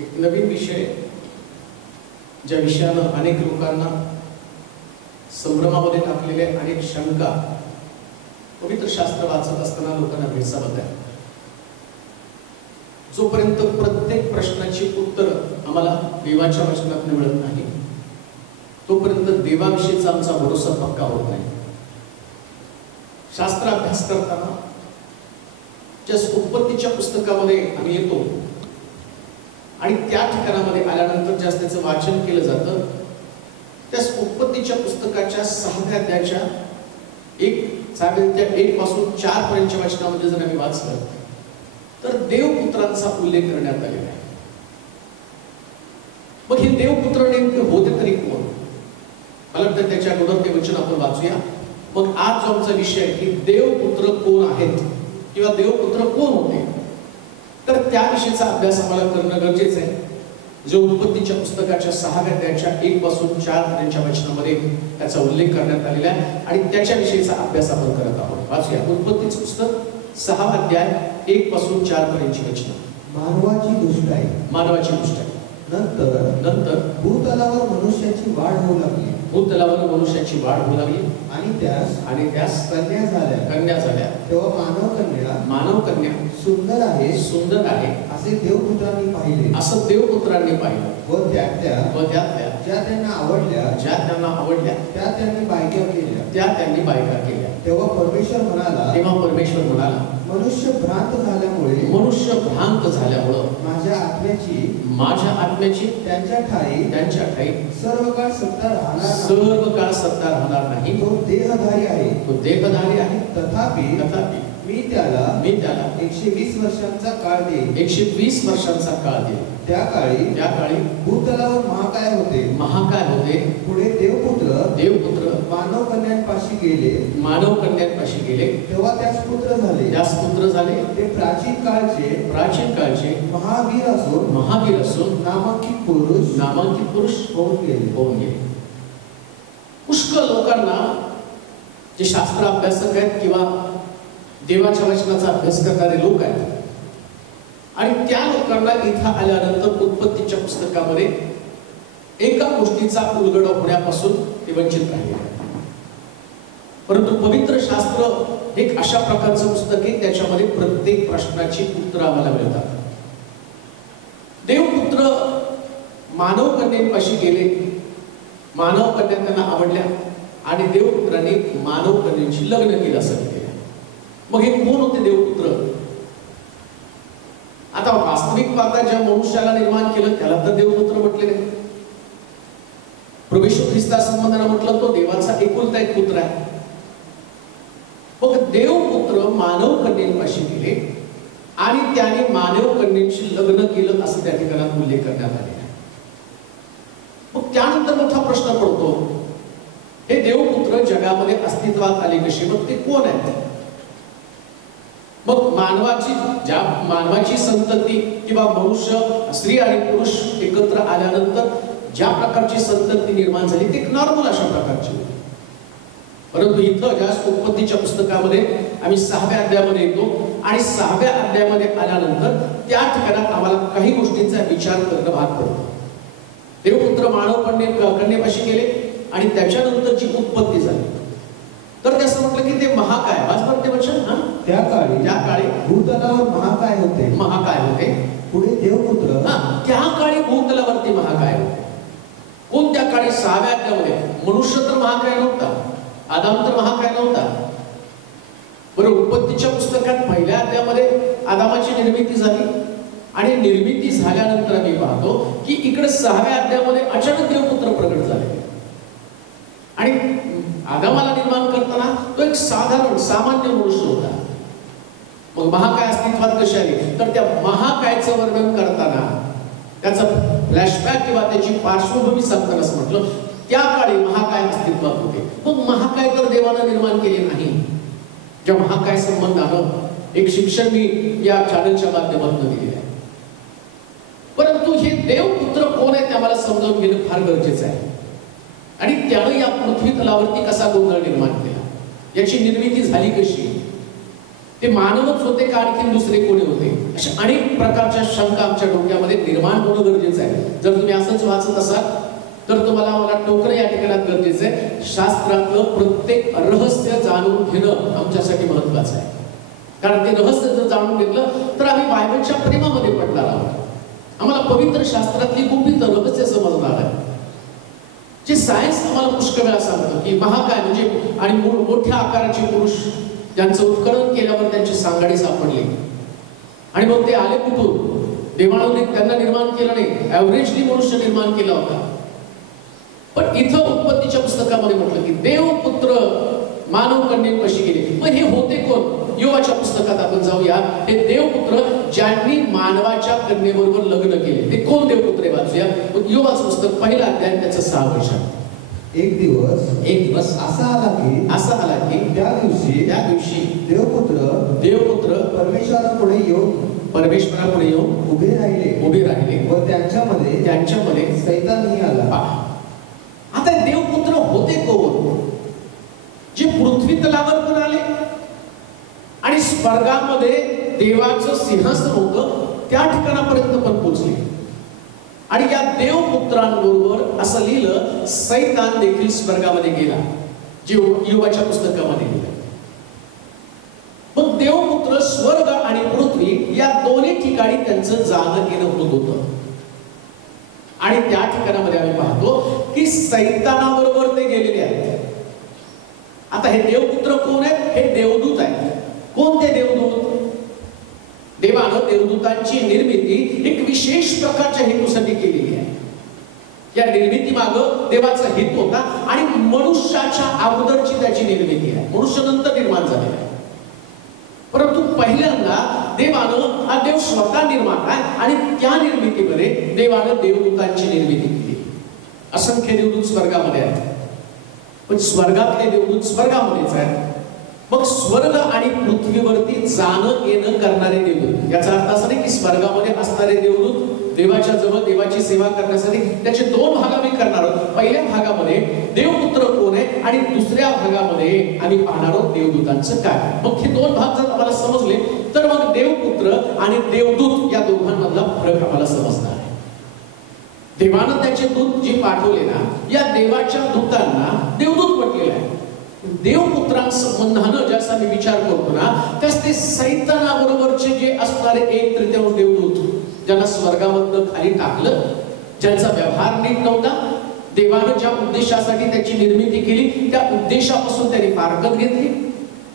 एक नवीन विषय, ज्या विषयानं अनेक लोकांना संभ्रमामध्ये टाकलेल्या अनेक शंका पवित्र शास्त्र वाचत असताना लोकांना भेडसावत आहे. जोपर्यंत प्रत्येक प्रश्नाची उत्तर आम्हाला देवाच्या वचनातून मिळत नाही तोपर्यंत देवाविषयीचा आमचा भरोसा पक्का होत नाही. शास्त्र अभ्यास करताना ज्या उत्पत्तीच्या पुस्तकामध्ये आम्ही येतो आणि त्या ठिकाणामध्ये आल्यानंतर ज्या त्याचं वाचन केलं जातं त्या उत्पत्तीच्या पुस्तकाच्या 6व्या अध्यायाच्या 1 पासून 4 पर्यंतच्या वचनामध्ये जर आम्ही वाचलं तर देवपुत्रांचा उल्लेख करण्यात आलेला आहे. मग हे देवपुत्र नेमके होते तरी कोण? मला वाटतं त्याच्या अगोदर ते वचन आपण वाचूया. मग आज जो आमचा विषय आहे की देवपुत्र कोण आहेत किंवा देवपुत्र कोण होते, तर त्याविषयीचा अभ्यास आम्हाला करणं गरजेचं आहे. जो उत्पत्तीच्या पुस्तकाच्या 6व्या अध्यायाच्या 1 पासून 4 पर्यंतच्या वचनामध्ये त्याचा उल्लेख करण्यात आलेला आहे आणि त्याच्याविषयीचा अभ्यास आपण करत आहोत. वाचूया उत्पत्तीचं पुस्तक 6वा अध्याय 1 पासून 4 पर्यंतची वचनं. मानवाची दृष्टाई. मानवाची दृष्टाई. नंतर भूतलावर मनुष्याची वाढ होऊ लागली. भूतलावर मनुष्याची वाढ होऊ लागली आणि त्यास कन्या झाल्या. तेव्हा मानव कन्या सुंदर आहे असे देवपुत्रांनी पाहिले. व त्यातल्या ज्या त्यांना आवडल्या त्या त्यांनी बायका केल्या. तेव्हा परमेश्वर म्हणाला मनुष्य भ्रांत झाल्यामुळे माझ्या आत्म्याची त्यांच्या ठाई सर्व काळ सत्ता राहणार नाही. तो देहधारी आहे. तथापि मी त्याला 120 वर्षांचा काळ देईन. त्या काळी भूतलावर महाकाय होते. पुढे देवपुत्र मानव कन्यांपाशी गेले. तेव्हा त्यास पुत्र झाले. ते प्राचीन काळचे महावीर असून नामांकित पुरुष होऊन गेले. पुष्कळ लोकांना जे शास्त्र अभ्यासक आहेत किंवा देवाच्या वचनाचा अभ्यास करणारे लोक आहेत आणि त्या लोकांना इथं आल्यानंतर उत्पत्तीच्या पुस्तकामध्ये एका गोष्टीचा उलगडा होण्यापासून ते वंचित राहिले. परंतु पवित्र शास्त्र एक अशा प्रकारचं पुस्तक आहे त्याच्यामध्ये प्रत्येक प्रश्नाची उत्तरं आम्हाला मिळतात. देवपुत्र मानव कन्यांपाशी गेले. मानव कन्या त्यांना आवडल्या आणि देवपुत्रांनी मानव कन्यांशी लग्न केलं असं केलं. मग हे कोण होते देवपुत्र? आता वास्तविक पाहता ज्या मनुष्याला निर्माण केलं त्याला तर देवपुत्र म्हटलेले. प्रभू येशू ख्रिस्ता संबंधाने म्हटलं तो देवाचा एकुलता एक पुत्र आहे. मग देवपुत्र मानव कन्यांपाशी गेले आणि त्याने मानव कन्यांशी लग्न केलं असं त्या ठिकाणी उल्लेख करण्यात आले. मग त्यानंतर मोठा प्रश्न पडतो, हे देवपुत्र जगामध्ये अस्तित्वात आले कसे? मग ते कोण आहेत? मग मानवाची संतती किंवा मनुष्य स्त्री आणि पुरुष एकत्र आल्यानंतर ज्या प्रकारची संतती निर्माण झाली ती नॉर्मल अशा प्रकारची होती. परंतु इथं ज्या उत्पत्तीच्या पुस्तकामध्ये आम्ही 6व्या अध्यायामध्ये येतो आणि 6व्या अध्यायामध्ये आल्यानंतर त्या ठिकाणात आम्हाला काही गोष्टींचा विचार करणं भाग पडतो. देवपुत्र मानव कन्येपाशी गेले आणि त्याच्यानंतर जी उत्पत्ती झाली तर त्याचं म्हटलं की ते महाकाय. वाचणार ते वचन. त्या काळी भूतलावर महाकाय होते. पुढे देवपुत्र. त्या काळी भूतलावरती महाकाय होते. कोणत्या काळी? 6व्या अध्यायामध्ये. मनुष्य तर महाकाय नव्हता, आदाम तर महाकाय नव्हता. बरं, उत्पत्तीच्या पुस्तकात 1ल्या अध्यायामध्ये आदामाची निर्मिती झाली आणि निर्मिती झाल्यानंतर आम्ही पाहतो की इकडे 6व्या अध्यायामध्ये अचानक देवपुत्र प्रगट झाले आणि आदामाला निर्माण करताना तो एक सामान्य मनुष्य होता. मग महाकाय अस्तित्वात कशी आली? तर त्या महाकायचं वर्णन करताना त्याचा फ्लॅशबॅक किंवा त्याची पार्श्वभूमी सांगताना असं म्हटलं त्या काळी महाकाय अस्तित्वात होते. मग महाकाय तर देवानं निर्माण केले नाही. ज्या महाकाय संबंधानं एक शिक्षण मी या चॅनलच्या माध्यमातून दिलेलं आहे. परंतु हे देवपुत्र कोण आहे ते आम्हाला समजावून घेणं फार गरजेचं आहे. आणि त्यानं या पृथ्वी तलावरती कसा गोंधळ निर्माण केला, याची निर्मिती झाली कशी, ते मानवच होते का आणखी दुसरे कोणी होते? अशा अनेक प्रकारच्या शंका आमच्या डोक्यामध्ये निर्माण होणं गरजेचं आहे. जर तुम्ही असंच वाचत असाल तर तुम्हाला मला टोकरं या ठिकाणात गरजेचं आहे. शास्त्रातलं प्रत्येक रहस्य जाणून घेणं आमच्यासाठी महत्वाचं आहे. कारण ते रहस्य जर जाणून घेतलं तर आम्ही बायबलच्या प्रेमामध्ये पडणार आहोत. आम्हाला पवित्र शास्त्रातली गुपित रहस्य समजणार आहे. जे सायन्स आम्हाला पुष्कळ वेळा सांगतं की महाकाय म्हणजे आणि मोठ्या आकाराचे पुरुष ज्यांचं उत्खनन केल्यावर त्यांची सांगाडी सापडली आणि मग ते आले कुठून? देवाने त्यांना निर्माण केलं नाही, ऍव्हरेजली मनुष्य निर्माण केला होता. पण इथं उत्पत्तीच्या पुस्तकामध्ये म्हटलं की देवपुत्र मानव कन्येपाशी गेले. मग हे होते कोण? योबाच्या पुस्तकात आपण जाऊया. हे देवपुत्र ज्यांनी मानवाच्या कन्येबरोबर लग्न केले ते कोण देवपुत्र वाचूया. योबाचं पुस्तक पहिला अध्याय त्याचं 6 वचन. एक दिवस असा आला की त्या दिवशी देवपुत्र परमेश्वरापुढे येऊन उभे राहिले व त्यांच्यामध्ये सैतानही आला. आता देवपुत्र होते कोण? जे पृथ्वी तलावर पण आले आणि स्वर्गामध्ये देवाचं सिंहासन होतं त्या ठिकाणापर्यंत पण पोहोचले. आणि या देवपुत्रांबरोबर असं लिहिलं सैतान देखील स्वर्गामध्ये गेला, जे योबाच्या पुस्तकामध्ये लिहिलं. मग देवपुत्र स्वर्ग आणि पृथ्वी या दोन्ही ठिकाणी त्यांचं जाणं येणं होत होतं. आणि त्या ठिकाणामध्ये आम्ही पाहतो की सैतानाबरोबर ते गेलेले आहेत. आता हे देवपुत्र कोण आहेत? हे देवदूत आहेत. कोणते देवदूत? देवानं देवदूतांची निर्मिती एक विशेष प्रकारच्या हेतूसाठी केलेली आहे. या निर्मिती मागं देवाचा हेतू होता आणि मनुष्याच्या अगोदरची त्याची निर्मिती आहे. मनुष्य नंतर निर्माण झालेला आहे. परंतु पहिल्यांदा देवानं हा देव स्वतः निर्माण आहे आणि त्या निर्मितीमध्ये देवानं देवदूतांची निर्मिती केली. असंख्य देवदूत स्वर्गामध्ये आहेत, पण स्वर्गातले देवदूत स्वर्गामध्येच आहेत. मग स्वर्ग आणि पृथ्वीवरती जाणं येणं करणारे देवदूत, याचा अर्थ असा नाही की स्वर्गामध्ये असणारे देवदूत देवाच्या जवळ देवाची सेवा करण्यासाठी त्याचे 2 भाग आम्ही करणार आहोत. पहिल्या भागामध्ये देवपुत्र कोण आहे आणि दुसऱ्या भागामध्ये आम्ही पाहणार आहोत देवदूतांचं काय. मग हे 2 भाग जर आम्हाला समजले तर मग देवपुत्र आणि देवदूत या दोघांमधला फरक आम्हाला समजणार आहे. देवानं त्याचे दूत जे पाठवले ना, या देवाच्या दूतांना देवदूत म्हटलेलं आहे. देवपुत्रांसंबंधानं ज्याचा मी विचार करतो ना, त्यास ते सैतानाबरोबरचे जे असणारे 1/3 देवदूत ज्यांना स्वर्गामधनं खाली टाकलं, ज्यांचा व्यवहार नीट नव्हता, देवानं ज्या उद्देशासाठी त्याची निर्मिती केली त्या उद्देशापासून त्यांनी फारकत घेतली.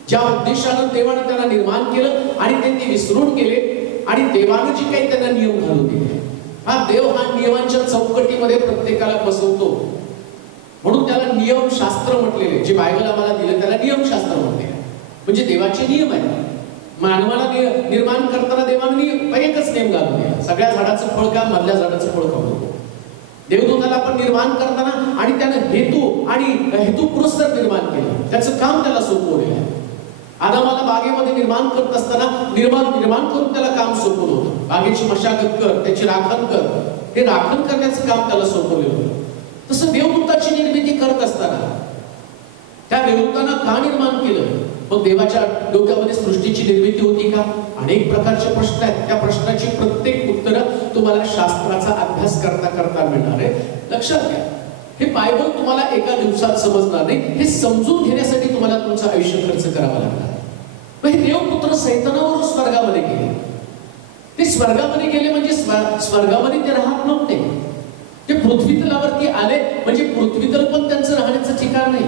ज्या उद्देशानं देवानं त्यांना निर्माण केलं आणि ते विसरून गेले आणि देवानं जे काही त्यांना नियम घालून दिले. हा देव हा नियमांच्या चौकटीमध्ये प्रत्येकाला बसवतो, म्हणून त्याला नियमशास्त्र म्हटलेले. जे बायबल आम्हाला दिलं त्याला नियमशास्त्र म्हटलेलं आहे. म्हणजे देवाचे नियम आहेत. मानवाला निर्माण करताना देवाने एकच नियम घालून दिला, सगळ्या झाडाचं फळ खा, मधल्या झाडाचं फळ खाऊ नको. देवदूताला पण निर्माण करताना आणि त्यानं हेतू पुरस्कार निर्माण केलं, त्याचं काम त्याला सोपवलेलं आहे. आदामाला बागेमध्ये निर्माण करत असताना निर्माण करून त्याला काम सोपवलं होतं. बागेची मशागत कर, त्याची राखण कर, हे राखण करण्याचं काम त्याला सोपवलेलं होतं. तसं देवदूताची निर्मिती करत असताना त्या देवदूतांना का निर्माण केलं? मग देवाच्या डोक्यामध्ये सृष्टीची निर्मिती होती का? अनेक प्रकारचे प्रश्न आहेत. त्या प्रश्नाची प्रत्येक उत्तर तुम्हाला शास्त्राचा अभ्यास करता करता मिळणार आहे. लक्षात घ्या, हे बायबल तुम्हाला एका दिवसात समजणार नाही. हे समजून घेण्यासाठी तुम्हाला तुमचं आयुष्य खर्च करावं लागणार आहे. हे देवपुत्र सैतानावर स्वर्गामध्ये गेले. ते स्वर्गामध्ये गेले म्हणजे स्वर्गामध्ये ते राहत नव्हते. ते पृथ्वी तलावरती आले म्हणजे पृथ्वी तल पण त्यांचं राहण्याचं ठिकाण नाही.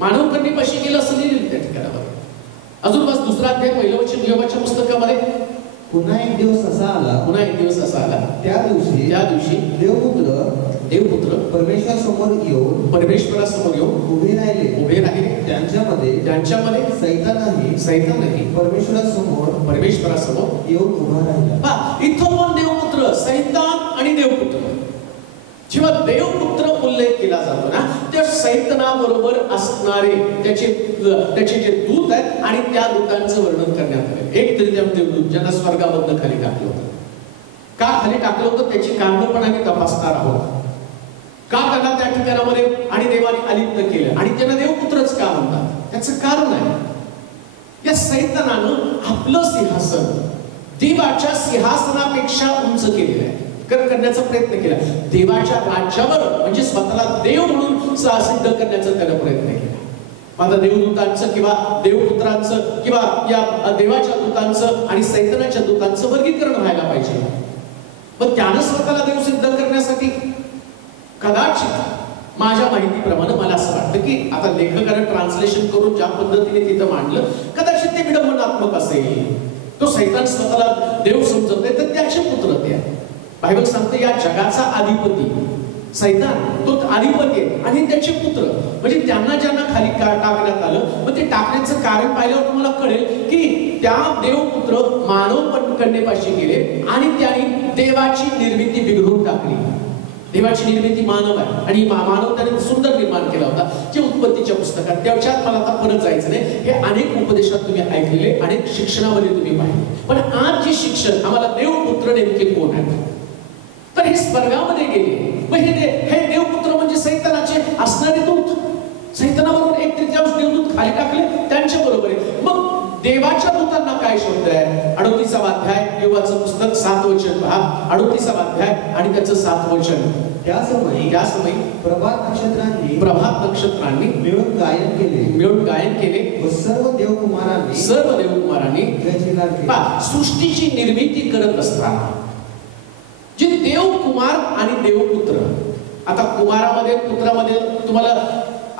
मानव कन्येपाशी गेलं असं लिहिलं त्या ठिकाणावर. अजून बस 2 अध्याय 1 वचन योबाच्या पुस्तकामध्ये पुन्हा एक दिवस असा आला त्या दिवशी देवपुत्र परमेश्वरासमोर येऊन उभे राहिले त्यांच्यामध्ये सैतानही परमेश्वरासमोर येऊन उभा राहिला. इथं पण देवपुत्र, सैतान आणि देवपुत्र. जेव्हा देवपुत्र उल्लेख केला जातो ना, त्या सैतानाबरोबर असणारे त्याचे जे दूत आहेत आणि त्या दूतांचं वर्णन करण्यात आलं. 1/3 देवदूत ज्यांना स्वर्गामधनं खाली टाकलं होतं. का खाली टाकलं होतं त्याची कारणं पण आम्ही तपासणार आहोत. का त्यांना त्या ठिकाणामध्ये आणि देवाने अलिप्त केलं आणि त्यांना देवपुत्रच का म्हणतात, त्याचं कारण आहे. या त्या सैतानानं आपलं सिंहासन देवाच्या सिंहासनापेक्षा उंच केलेलं आहे, करण्याचा प्रयत्न केला. देवाच्या राज्यावर म्हणजे स्वतःला देव म्हणून सिद्ध करण्याचा त्याने प्रयत्न केला. आता देवदूतांचं किंवा देवपुत्रांचं किंवा या देवाच्या दूतांचं आणि सैतानाच्या दूतांचं वर्गीकरण व्हायला पाहिजे. पण त्यानं स्वतःला देव सिद्ध करण्यासाठी कदाचित माझ्या माहितीप्रमाणे मला असं वाटतं की आता लेखकाने ट्रान्सलेशन करून ज्या पद्धतीने तिथं मांडलं कदाचित ते विडंबनात्मक असेल. तो सैतान स्वतःला देव समजत नाही तर त्याचे पुत्र ते आहे. बायबल सांगते या जगाचा अधिपती सैतान तो अधिपती आहे आणि त्याचे पुत्र म्हणजे त्यांना ज्यांना खाली टाकण्यात आलं. मग ते टाकण्याचं कारण पाहिल्यावर तुम्हाला कळेल की त्या देवपुत्र मानव कन्येपाशी गेले आणि त्यांनी देवाची निर्मिती बिघडून टाकली. देवाची निर्मिती मानव आहे आणि मानव त्याने सुंदर निर्माण केला होता जे उत्पत्तीच्या पुस्तकात. त्याच्यात मला आता परत जायचं नाही. हे अनेक उपदेशात तुम्ही ऐकलेले, अनेक शिक्षणामध्ये तुम्ही पाहिले. पण आज जे शिक्षण आम्हाला देवपुत्र नेमके कोण आहेत तर हे स्वर्गामध्ये गेले. मग हे देवपुत्र म्हणजे सैतानाचे असणारे दूत. सैतानावरून एक तृतीयांश देवदूत खाली टाकले त्यांच्या बरोबर आहे. मग देवाच्या दूतांना काय शब्द आहे? 38वा अध्याय योबाचं पुस्तक 7 वचन पहा. 38वा अध्याय आणि त्याचं 7 वचन. त्या समयी प्रभात नक्षत्रांनी मिळून गायन केले व सर्व देवकुमारांनी सृष्टीची निर्मिती करत असताना जे देवकुमार आणि देवपुत्र. आता कुमारामध्ये पुत्रामध्ये तुम्हाला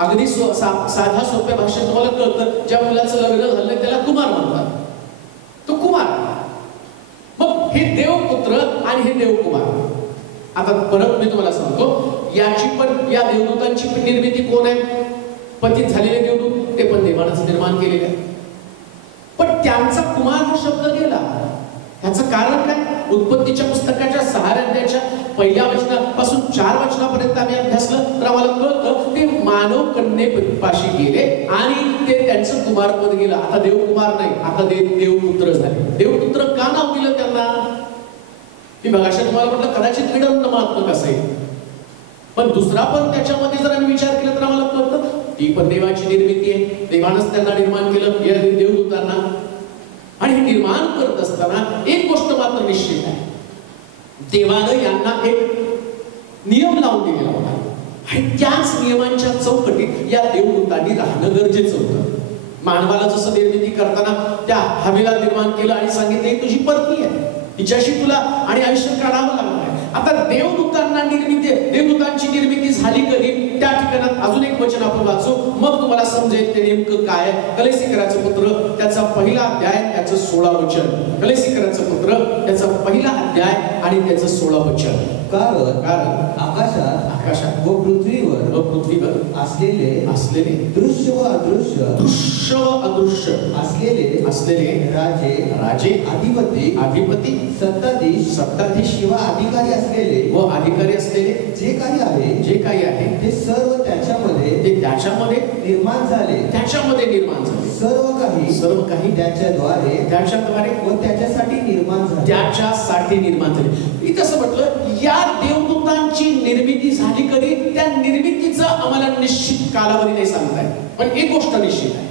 अगदी साध्या सोप्या भाषेत तुम्हाला कळतं. ज्या मुलाचं लग्न झालं त्याला कुमार म्हणतात, तो कुमार. मग हे देवपुत्र आणि हे देवकुमार. आता परत मी तुम्हाला सांगतो याची पण या देवदूतांची पण निर्मिती कोण आहे? पतित झालेले देवदूत, ते पण देवानंच निर्माण केलेले आहे. पण त्यांचा कुमार हा शब्द गेला. त्याचं कारण काय? उत्पत्तीच्या पुस्तकाच्या 6 अध्यायाच्या पहिल्या वचनापासून 4 वचनापर्यंत आम्ही अभ्यासलं तर आम्हाला कळतं ते मानव कन्येपाशी गेले आणि ते त्यांचं कुमारपद गेलं. आता देवकुमार नाही, आता देवपुत्र झाले. देवपुत्र का नाव दिलं त्यांना? मी बघाशा तुम्हाला म्हटलं कदाचित विडंबनात्मक असेल, पण दुसरा पण त्याच्यामध्ये जर आम्ही विचार केला तर आम्हाला कळतं ती पण देवाची निर्मिती आहे. देवानंच त्यांना निर्माण केलं या देवदूतांना. आणि हे निर्माण करत असताना एक गोष्ट मात्र निश्चित आहे, देवानं यांना एक नियम लावून दिलेला होता आणि त्याच नियमांच्या चौकटीत या देवदूतांनी राहणं गरजेचं होतं. मानवाला जसं निर्मिती करताना त्या हवेला निर्माण केलं आणि सांगितलं तुझी पत्नी आहे, तिच्याशी तुला आणि आयुष्य काढावं लागणार आहे. आता देवदूतांची निर्मिती झाली कधी? त्या ठिकाणात अजून एक वचन आपण वाचू, मग तुम्हाला समजेल ते नेमकं काय. कलेसिकराचं पत्र त्याचा पहिला अध्याय त्याचं 16 वचन. कलेसिकराचं पत्र त्याचा पहिला अध्याय आणि त्याचं 16 वचन. कारण आकाशात व पृथ्वीवर असलेले दृश्य व अदृश्य असलेले राजे अधिपती सत्ताधीश किंवा अधिकारी असलेले जे काही आहे ते सर्व त्याच्यामध्ये निर्माण झाले. सर्व काही त्याच्याद्वारे व त्याच्यासाठी निर्माण झाले. इथं असं म्हटलं या देवदूतांची निर्मिती झाली कधी? त्या निर्मितीचा आम्हाला निश्चित कालावधी नाही सांगता येत, पण एक गोष्ट निश्चित आहे,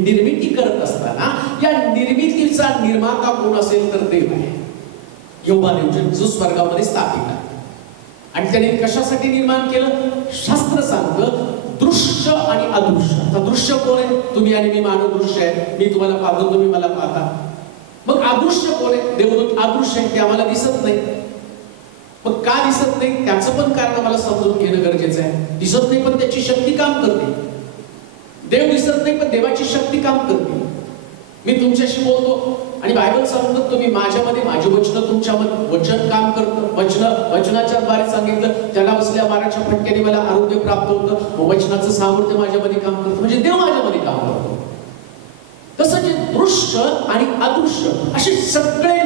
निर्मिती करत असताना या निर्मितीचा निर्माता कोण असेल तर देव आहे. यहोवा देव जो स्वर्गामध्ये स्थापित आहे. आणि त्याने कशासाठी निर्माण केलं? शास्त्र सांगतं दृश्य आणि अदृश्य. आता दृश्य कोण आहे? तुम्ही आणि मी मानव दृश्य आहे. मी तुम्हाला पाहतो, तुम्ही मला पाहता. मग अदृश्य कोण आहे? देवदूत अदृश्य आहे, ते आम्हाला दिसत नाही. मग का दिसत नाही? त्याचं पण कारण आम्हाला समजून घेणं गरजेचं आहे. दिसत नाही पण त्याची शक्ती काम करते. देव दिसत नाही पण देवाची शक्ती काम करते. मी तुमच्याशी बोलतो आणि बायबल सांगतो तुम्ही माझ्यामध्ये, माझे वचन तुमच्यामध्ये, वचन काम करतं. वचनाच्या द्वारे सांगितलं त्याला बसल्या माराच्या फटक्याने मला आरोग्य प्राप्त होतं. वचनाचं सामर्थ्य माझ्यामध्ये काम करतं, म्हणजे देव माझ्यामध्ये काम करतो. तसं जे दृश्य आणि अदृश्य असे सगळे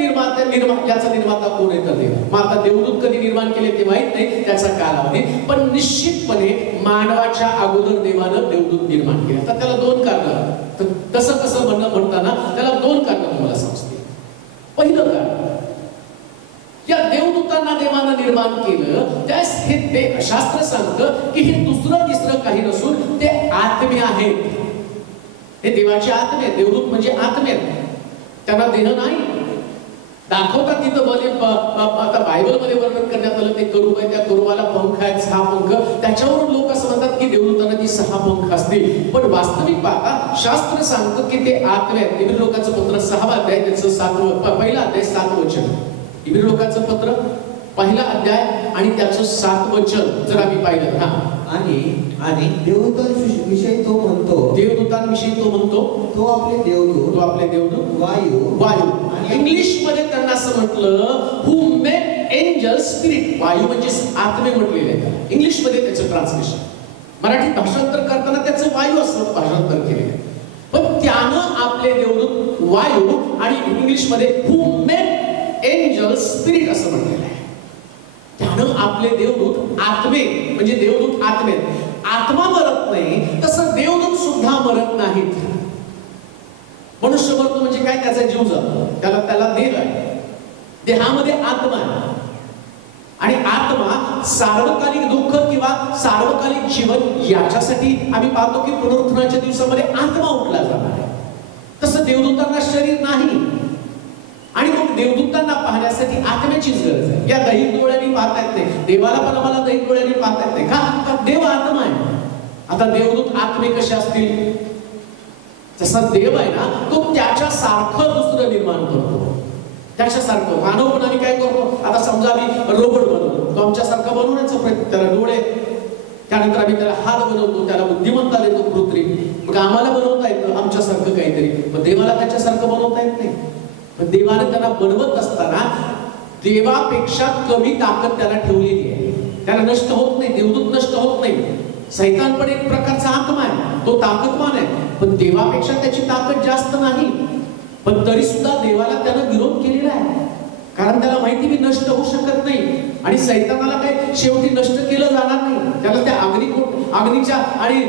याचा निर्माता कोण येतं? देव. मग आता देवदूत कधी निर्माण केले ते माहित नाही, त्याचा कालावधी, पण निश्चितपणे मानवाच्या अगोदर देवानं देवदूत निर्माण केले. आता त्याला 2 कारण, तसं कसं म्हणताना त्याला 2 कारण तुम्हाला समजतील. पहिलं कारण, या देवदूतांना देवानं निर्माण केलं त्यास हे शास्त्र सांगतं की हे दुसरं तिसरं काही नसून ते आत्मे आहेत. हे देवाचे आत्मे आहेत. देवदूत म्हणजे आत्मे आहेत, त्यांना देह नाही. दाखवतात तिथं आता बायबलमध्ये वर्णन करण्यात आलं ते करूब आहे, त्या करूबाला पंख आहेत, 6 पंख. त्याच्यावरून लोक असं म्हणतात की देवदूतांना ती 6 पंख असतील. पण वास्तविक पाहता शास्त्र सांगतं की ते आत्मे आहेत. इब्री लोकांचं पत्र 6वा अध्याय त्याचं पहिला अध्याय 7 वचन. इब्री लोकांचं पत्र पहिला अध्याय आणि त्याचं 7 वचन जर आम्ही पाहिलं. हा, आणि देवदूतांविषयी तो म्हणतो, देवदूतांविषयी तो म्हणतो, तो आपले देवदूत वायू. इंग्लिश मध्ये त्यांना असं म्हटलं हू मेड एंजल स्पिरिट. वायू म्हणजे आत्मे म्हटलेले आहे इंग्लिश मध्ये त्याचं ट्रान्सलेशन. मराठी भाषांतर करताना त्याचं वायू असं भाषांतर केलेलं आहे. पण त्यानं आपले देवदूत वायू आणि इंग्लिश मध्ये हू मेड एंजल स्पिरिट असं म्हटलेलं आहे. त्यानं आपले देवदूत आत्मे म्हणजे देवदूत आत्मे. आत्मा मरत नाही तसं देवदूत सुद्धा मरत नाहीत. मनुष्य मरतो म्हणजे काय, त्याचा जीव जातो, त्याला देह आहे, देहामध्ये आत्मा आहे. आणि आत्मा सार्वकालिक दुःख किंवा सार्वकालिक जीवन याच्यासाठी आम्ही पाहतो की पुनरुत्थानाच्या दिवसामध्ये आत्मा उठला जाणार आहे. तसं देवदूतांना शरीर नाही आणि मग देवदूतांना पाहण्यासाठी आत्म्याचीच गरज आहे. या दैहिक डोळ्यांनी पाहता येत नाही, देवाला पण आम्हाला दैहिक डोळ्यांनी पाहता येत नाही. का? देव आत्मा आहे. आता देवदूत आत्मे कसे असतील? जसा देव आहे ना तो त्याच्या सारखं दुसरं निर्माण करतो, त्याच्यासारखं. मानव पण आम्ही काय करतो, आता समजा आम्ही रोबोट बनवतो, तो आमच्यासारखा बनवण्याचा प्रयत्न, त्याला डोळे, त्यानंतर आम्ही त्याला हात बनवतो, त्याला बुद्धिमत्ता देतो कृत्रिम. मग आम्हाला बनवता येतं आमच्यासारखं काहीतरी, पण देवाला त्याच्यासारखं बनवता येत नाही. पण देवाने त्यांना बनवत असताना देवापेक्षा कमी ताकद त्याला ठेवलेली आहे. त्याला नष्ट होत नाही, देवदूत नष्ट होत नाही. सैतान पण एक प्रकारचा आत्मा आहे, तो ताकदवान आहे, पण देवापेक्षा त्याची ताकद जास्त नाही. पण तरी सुद्धा देवाला त्यानं विरोध केलेला आहे, कारण त्याला माहिती मी नष्ट होऊ शकत नाही. आणि सैतानाला काही शेवटी नष्ट केलं जाणार नाही, त्याला त्या अग्नीच्या आणि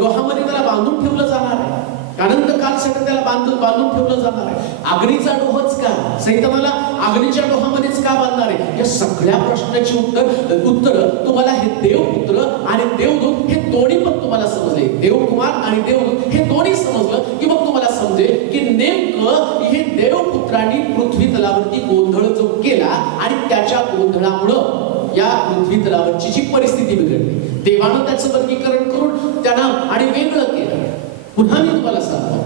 डोहामध्ये त्याला बांधून ठेवलं जाणार आहे. अनंत कालसाठी त्याला बांधून ठेवलं जाणार आहे. अग्नीचा डोहच का, सैतानाला अग्नीच्या डोहामध्येच का बांधणार आहे? या सगळ्या प्रश्नाची उत्तर तुम्हाला हे देवपुत्र आणि देवदूत हे दोन्ही पण तुम्हाला समजले. देवकुमार आणि देवदूत हे दोन्ही समजलं की मग तुम्हाला समजेल की नेमकं हे देवपुत्रांनी पृथ्वी तलावरती गोंधळ जो केला आणि त्याच्या गोंधळामुळं या पृथ्वी तलावरची जी परिस्थिती बिघडली, देवानं त्याचं वर्गीकरण करून त्यांना आणि वेगळं केलं. पुन्हा मी तुम्हाला सांगतो,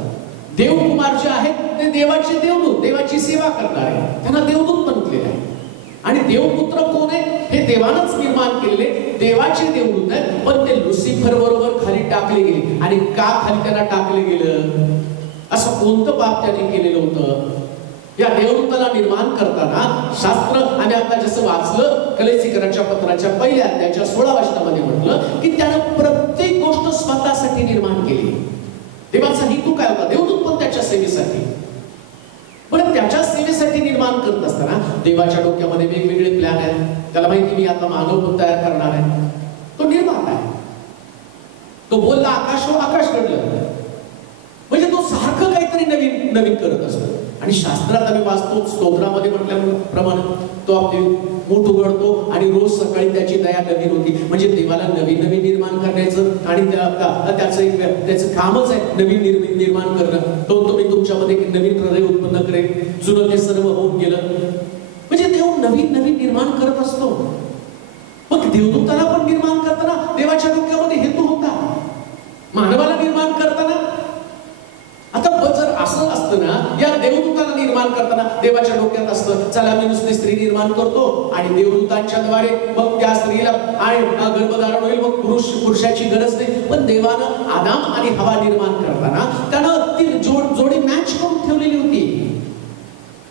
देवकुमार जे आहेत ते देवाचे देवदूत, देवाची सेवा करणारे, त्यांना देवदूत म्हटलेले आहे. आणि देवपुत्र कोण आहे? हे देवानंच निर्माण केलेले देवाचे देवदूत आहेत. पण ते लुसिफर बरोबर खाली टाकले गेले. आणि का खाली त्यांना टाकले गेलं? असं कोणतं पाप त्यांनी केलेलं होतं? या देवदूताला निर्माण करताना शास्त्र आणि आता जसं वाचलं कलेसीकरांच्या पत्राच्या पहिल्या अध्यायाच्या 16 वचनामध्ये म्हटलं की त्यानं प्रत्येक गोष्ट स्वतःसाठी निर्माण केली. देवाचा हेतू काय होता? देवदूत पण त्याच्या सेवेसाठी. पण त्याच्या सेवेसाठी निर्माण करत असताना देवाच्या डोक्यामध्ये वेगवेगळे प्लॅन आहेत. त्याला माहिती मी आता मानव पण तयार करणार आहे. तो निर्माता आहे. तो बोलला आकाश हो, आकाश घडलं. म्हणजे तो सारखं काहीतरी नवीन नवीन करत असतो. आणि शास्त्रात आम्ही वाचतो, स्तोत्रामध्ये म्हटल्याप्रमाणे तो आपले मूठ उघडतो आणि रोज सकाळी त्याची दया नवीन होती. म्हणजे देवाला नवीन नवीन निर्माण करण्याचं आणि त्याचं कामच आहे नवीन निर्माण करणं. तो तुम्ही तुमच्यामध्ये नवीन हृदय उत्पन्न करेल, जुनं ते सर्व होऊन गेलं. म्हणजे देव नवीन नवीन निर्माण करत असतो. मग देवदूताला पण निर्माण करताना देवाच्या डोक्यामध्ये हेतू होता. मानवाला निर्माण करताना आता जर असं असतं ना, या देवदूताला निर्माण करताना देवाच्या डोक्यात असतं चला मी नुसती स्त्री निर्माण करतो आणि देवदूतांच्या द्वारे मग त्या स्त्रीला आणि गर्भधारण होईल, मग पुरुषाची गरज नाही. पण देवानं आदाम आणि हवा निर्माण करताना त्यानं ती जोडी मॅच करून ठेवलेली होती.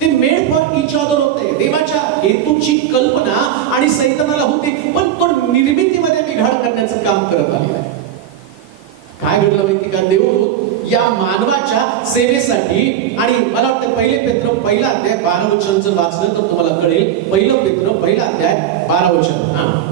ते मेड फॉर इच अदर होते. देवाच्या हेतूची कल्पना आणि सैतानाला होती, पण तो निर्मितीमध्ये बिघाड करण्याचं काम करत आलेला आहे. काय घडलं माहिती का? देवदूत या मानवाच्या सेवेसाठी, आणि मला वाटतं पहिले पेत्र पहिला अध्याय 12 वचन जर वाचलं तर तुम्हाला कळेल. पहिलं पेत्र पहिला अध्याय 12 वचन.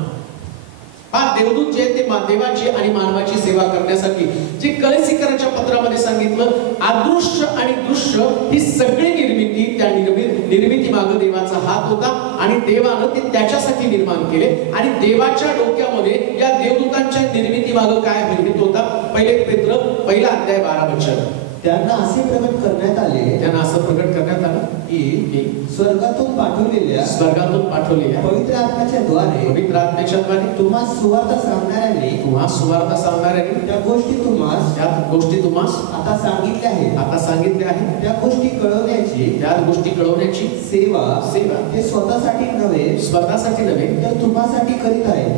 हा देवदूत जे ते देवाची आणि मानवाची सेवा करण्यासाठी जे कलेसीकरांच्या पत्रामध्ये सांगितलं, अदृश्य आणि दृश्य ही सगळी निर्मिती, त्या निर्मिती मागे देवाचा हात होता आणि देवानं ते त्याच्यासाठी निर्माण केले. आणि देवाच्या डोक्यामध्ये या देवदूतांच्या निर्मिती मागे काय निर्मित होता? पहिले पेत्र पहिला अध्याय 12 वचन. त्यांना असे प्रकट करण्यात आले, त्यांना असं प्रकट करण्यात आलं की स्वर्गातून पाठवलेल्या पवित्र आत्म्याच्या द्वारे तुम्हाला सुवार्थ सांगणाऱ्याने त्या गोष्टी तुम्हास आता सांगितल्या आहेत. त्या गोष्टी कळवण्याची सेवा ते स्वतःसाठी नव्हे तर तुम्हासाठी करीत आहेत.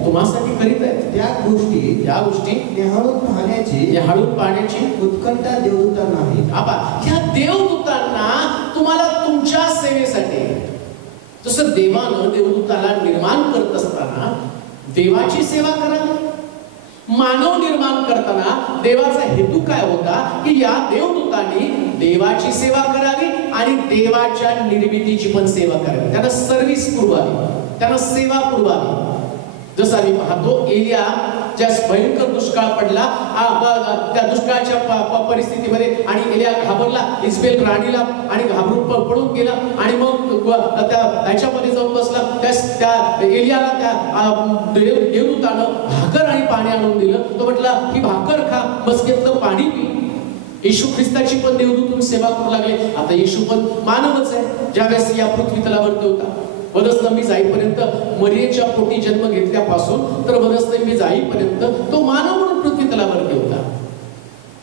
त्या गोष्टी निहाळून पाहण्याची उत्कंठा देवदूतांना आहे. ह्या देवदूतांना तुम्हाला तुमच्या सेवेसाठी, जसं देवानं देवदूताला निर्माण करत असताना देवाची सेवा करावी, मानव निर्माण करताना देवाचा हेतू काय होता की या देवदूतांनी देवाची सेवा करावी आणि देवाच्या निर्मितीची पण सेवा करावी, त्यांना सर्व्हिस पुरवावी, त्यांना सेवा पुरवावी. जसं आम्ही पाहतो एलिया ज्या भयंकर दुष्काळ पडला, त्या दुष्काळाच्या परिस्थितीमध्ये आणि एलिया घाबरला, इस्रायल राणीला आणि घाबरून पळून गेला आणि मग त्याच्यामध्ये जाऊन बसला. त्या एलियाला त्या देवदूतानं भाकर आणि पाणी आणून दिलं. तो म्हटला ही भाकर खा, मस्केतलं पाणी पी. येशू ख्रिस्ताची पण देवदूत सेवा करू लागले. आता येशू पण मानवच आहे. ज्यावेळेस या पृथ्वी तलावरती होता, वधस्तंभी जाईपर्यंत, मरियेच्या पोटी जन्म घेतल्यापासून तर वधस्तंभी जाईपर्यंत तो मानव म्हणून पृथ्वी तलावरती होता.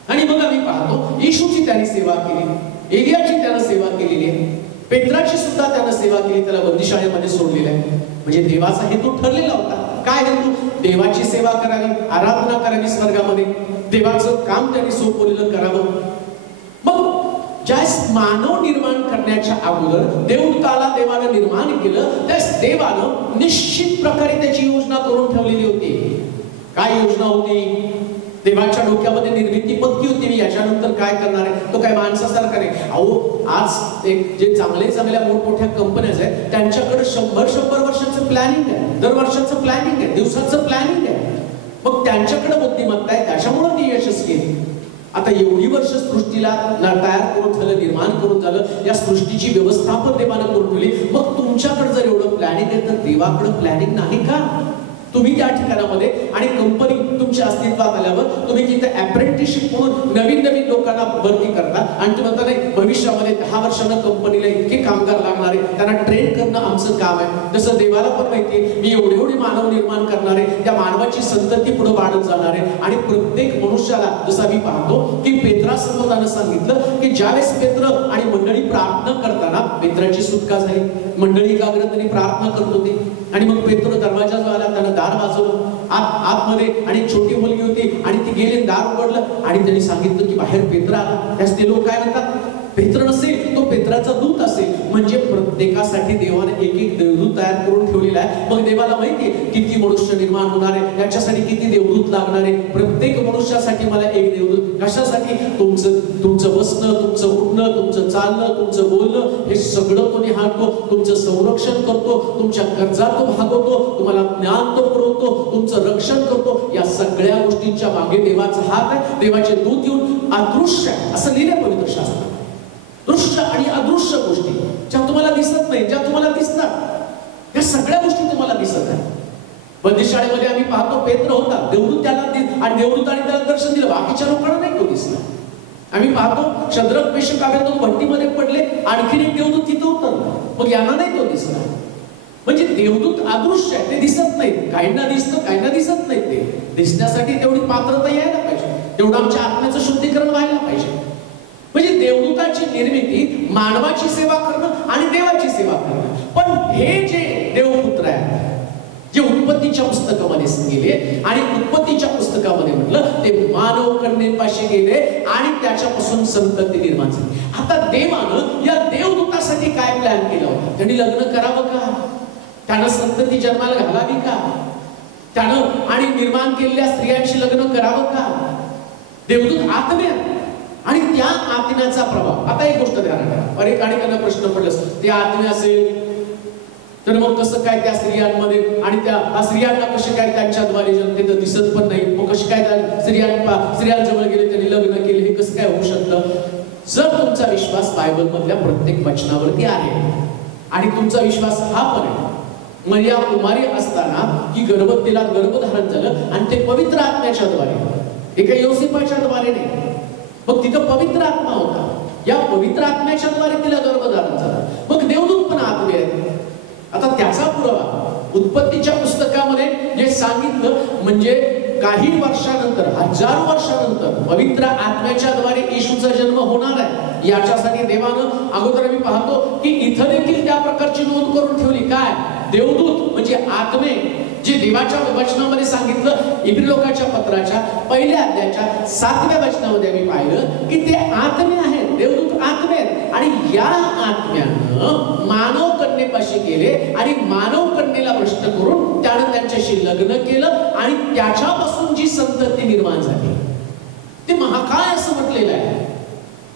आणि मग आम्ही पाहतो येशूची त्याने सेवा केली, एलियाची त्यानं सेवा केलेली आहे, पेत्राची सुद्धा त्यानं सेवा केली, त्याला बंदिशाळेमध्ये सोडलेलं आहे. म्हणजे देवाचा हेतू ठरलेला होता. काय हेतू? देवाची सेवा करावी, आराधना करावी, स्वर्गामध्ये देवाचं काम त्यांनी सोपवलेलं करावं. मग ज्यास मानव निर्माण करण्याच्या अगोदर देवदूताला देवानं निर्माण केलं, त्यास देवानं निश्चित प्रकारे त्याची योजना करून ठेवलेली होती. काय योजना होती? देवाच्या डोक्यामध्ये निर्मिती पक्की होती. मी याच्यानंतर काय करणार आहे, तो काय माणसासारखा नाही. अहो आज एक जे चांगल्या मोठमोठ्या कंपन्याज आहेत त्यांच्याकडे 100 वर्षाचं प्लॅनिंग आहे, दर वर्षाचं प्लॅनिंग आहे, दिवसाचं प्लॅनिंग आहे. मग त्यांच्याकडे बुद्धिमत्ता आहे, त्याच्यामुळे ती यशस्वी आहे. आता एवढी वर्ष सृष्टीला तयार करून झालं, निर्माण करून झालं, या सृष्टीची व्यवस्थापन देवानं करून ठेवली. मग तुमच्याकडे जर एवढं प्लॅनिंग आहे तर देवाकडे प्लॅनिंग नाही का? तुम्ही त्या ठिकाणामध्ये आणि कंपनी तुमच्या अस्तित्वात आल्यावर तुम्ही तिथे अप्रेंटिसशिप म्हणून नवीन लोकांना भरती करता आणि तुम्ही म्हणता नाही भविष्यामध्ये 10 वर्षांना कंपनीला इतके कामगार लागणार आहे, त्यांना ट्रेन करणं आमचं काम आहे. जसं देवाला पण माहिती आहे मी एवढे मानव निर्माण करणार आहे, त्या मानवाची संतती पुढे वाढत जाणार आहे. आणि प्रत्येक मनुष्याला जसं मी पाहतो की पेत्रासमोर त्यानं सांगितलं की ज्यावेळेस पेत्र आणि मंडळी प्रार्थना करताना पेत्राची सुटका झाली, मंडळी एकाग्रतेने प्रार्थना करत होती आणि मग पेत्र दरवाजा जो आला त्यानं दार वाजवलं आतमध्ये आणि छोटी मुलगी होती आणि ती गेली, दार उघडलं आणि त्यांनी सांगितलं की बाहेर पेत्र आला. त्यास ते लोक काय म्हणतात? पेत्र नसेल, तो पेत्राचा दूत असेल. म्हणजे प्रत्येकासाठी देवाने एक देवदूत तयार करून ठेवलेला आहे. मग देवाला माहिती आहे किती मनुष्य निर्माण होणार आहे, त्याच्यासाठी किती देवदूत लागणार आहे. प्रत्येक मनुष्यासाठी मला एक देवदूत. कशासाठी? तुमचं बसणं, तुमचं उठणं, तुमचं चालणं, तुमचं बोलणं हे सगळं तो निहाळतो, तुमचं संरक्षण करतो, तुमच्या गरजा तो भागवतो, तुम्हाला ज्ञान तो पुरवतो, तुमचं रक्षण करतो. या सगळ्या गोष्टींच्या मागे देवाचा हात आहे. देवाचे दूत येऊन अदृश्य असं लिहिलं पवित्र शास्त्रात. दृश्य आणि अदृश्य गोष्टी ज्या तुम्हाला दिसत नाही, ज्या तुम्हाला दिसतात, या सगळ्या गोष्टी तुम्हाला दिसत आहेत. बंदिशाळेमध्ये आम्ही पाहतो पेत्र होता, देवदूत त्याला आणि देवदूताने त्याला दर्शन दिलं, बाकीच्या लोकांना नाही तो दिसला. आम्ही पाहतो शद्रक मेशक अबेदnego भट्टीमध्ये पडले, आणखीन एक देवदूत तिथं उतरला, मग यांना नाही तो दिसला. म्हणजे देवदूत अदृश्य आहे, ते दिसत नाहीत. काहींना दिसतं, काहींना दिसत नाही. ते दिसण्यासाठी तेवढी पात्रता यायला पाहिजे, तेवढं आमच्या आत्म्याचं शुद्धीकरण व्हायला पाहिजे. म्हणजे देवदूताची निर्मिती मानवाची सेवा करणं आणि देवाची सेवा करणं. पण हे जे देवपुत्र आहे जे उत्पत्तीच्या पुस्तकामध्ये गेले आणि उत्पत्तीच्या पुस्तकामध्ये म्हटलं ते मानव कन्येपाशी गेले आणि त्याच्यापासून संतती निर्माण झाली. आता देवानं या देवदूतासाठी काय प्लॅन केला होता? त्यांनी लग्न करावं का? त्यानं संतती जन्माला घालावी का? त्यानं आणि निर्माण केलेल्या स्त्रियांशी लग्न करावं का? देवदूत आत्म्या आणि त्या आत्म्याचा प्रभाव. आता एक गोष्ट ध्यानात ठेवा, अनेक अनेकांना प्रश्न पडला ते आत्मे असेल तर मग कसं काय त्या स्त्रियांमध्ये आणि त्या स्त्रियांना कसे काय त्यांच्याद्वारे जनतेत दिसत पण नाही, मग कसे काय त्या स्त्रियांजवळ गेले त्यांनी लग्न केले, हे कसं काय होऊ शकतं? जर तुमचा विश्वास बायबल मधल्या प्रत्येक वचनावरती आहे आणि तुमचा विश्वास हा पण आहे, मरिया कुमारी असताना की तिला गर्भधारण झालं आणि ते पवित्र आत्म्याच्या द्वारे एका योसेफाच्या द्वारे नाही. मग तिथं पवित्र आत्मा होता, या पवित्र आत्म्याच्या द्वारे तिला गर्भधारण झाला. मग देवदूत पण आत्मे आहेत. आता त्याचा पुरावा उत्पत्तीच्या पुस्तकामध्ये जे सांगितलं म्हणजे काही वर्षानंतर, हजारो वर्षानंतर पवित्र आत्म्याच्या द्वारे येशूचा जन्म होणार आहे. याच्यासाठी देवानं अगोदर मी पाहतो की इथं देखील त्या प्रकारची नोंद करून ठेवली. काय? देवदूत म्हणजे आत्मे, जे देवाच्या वचनामध्ये सांगितलं. इब्री लोकांच्या पत्राच्या पहिल्या अध्यायाच्या 7व्या वचनामध्ये आम्ही पाहिलं की ते आत्मे आहेत, देवदूत आत्मे आहेत. आणि या आत्म्यानं मानव कन्येपाशी गेले आणि मानव कन्येला भ्रष्ट करून त्यानं त्यांच्याशी लग्न केलं आणि त्याच्यापासून जी संतती निर्माण झाली ते महाकाय असं म्हटलेलं आहे.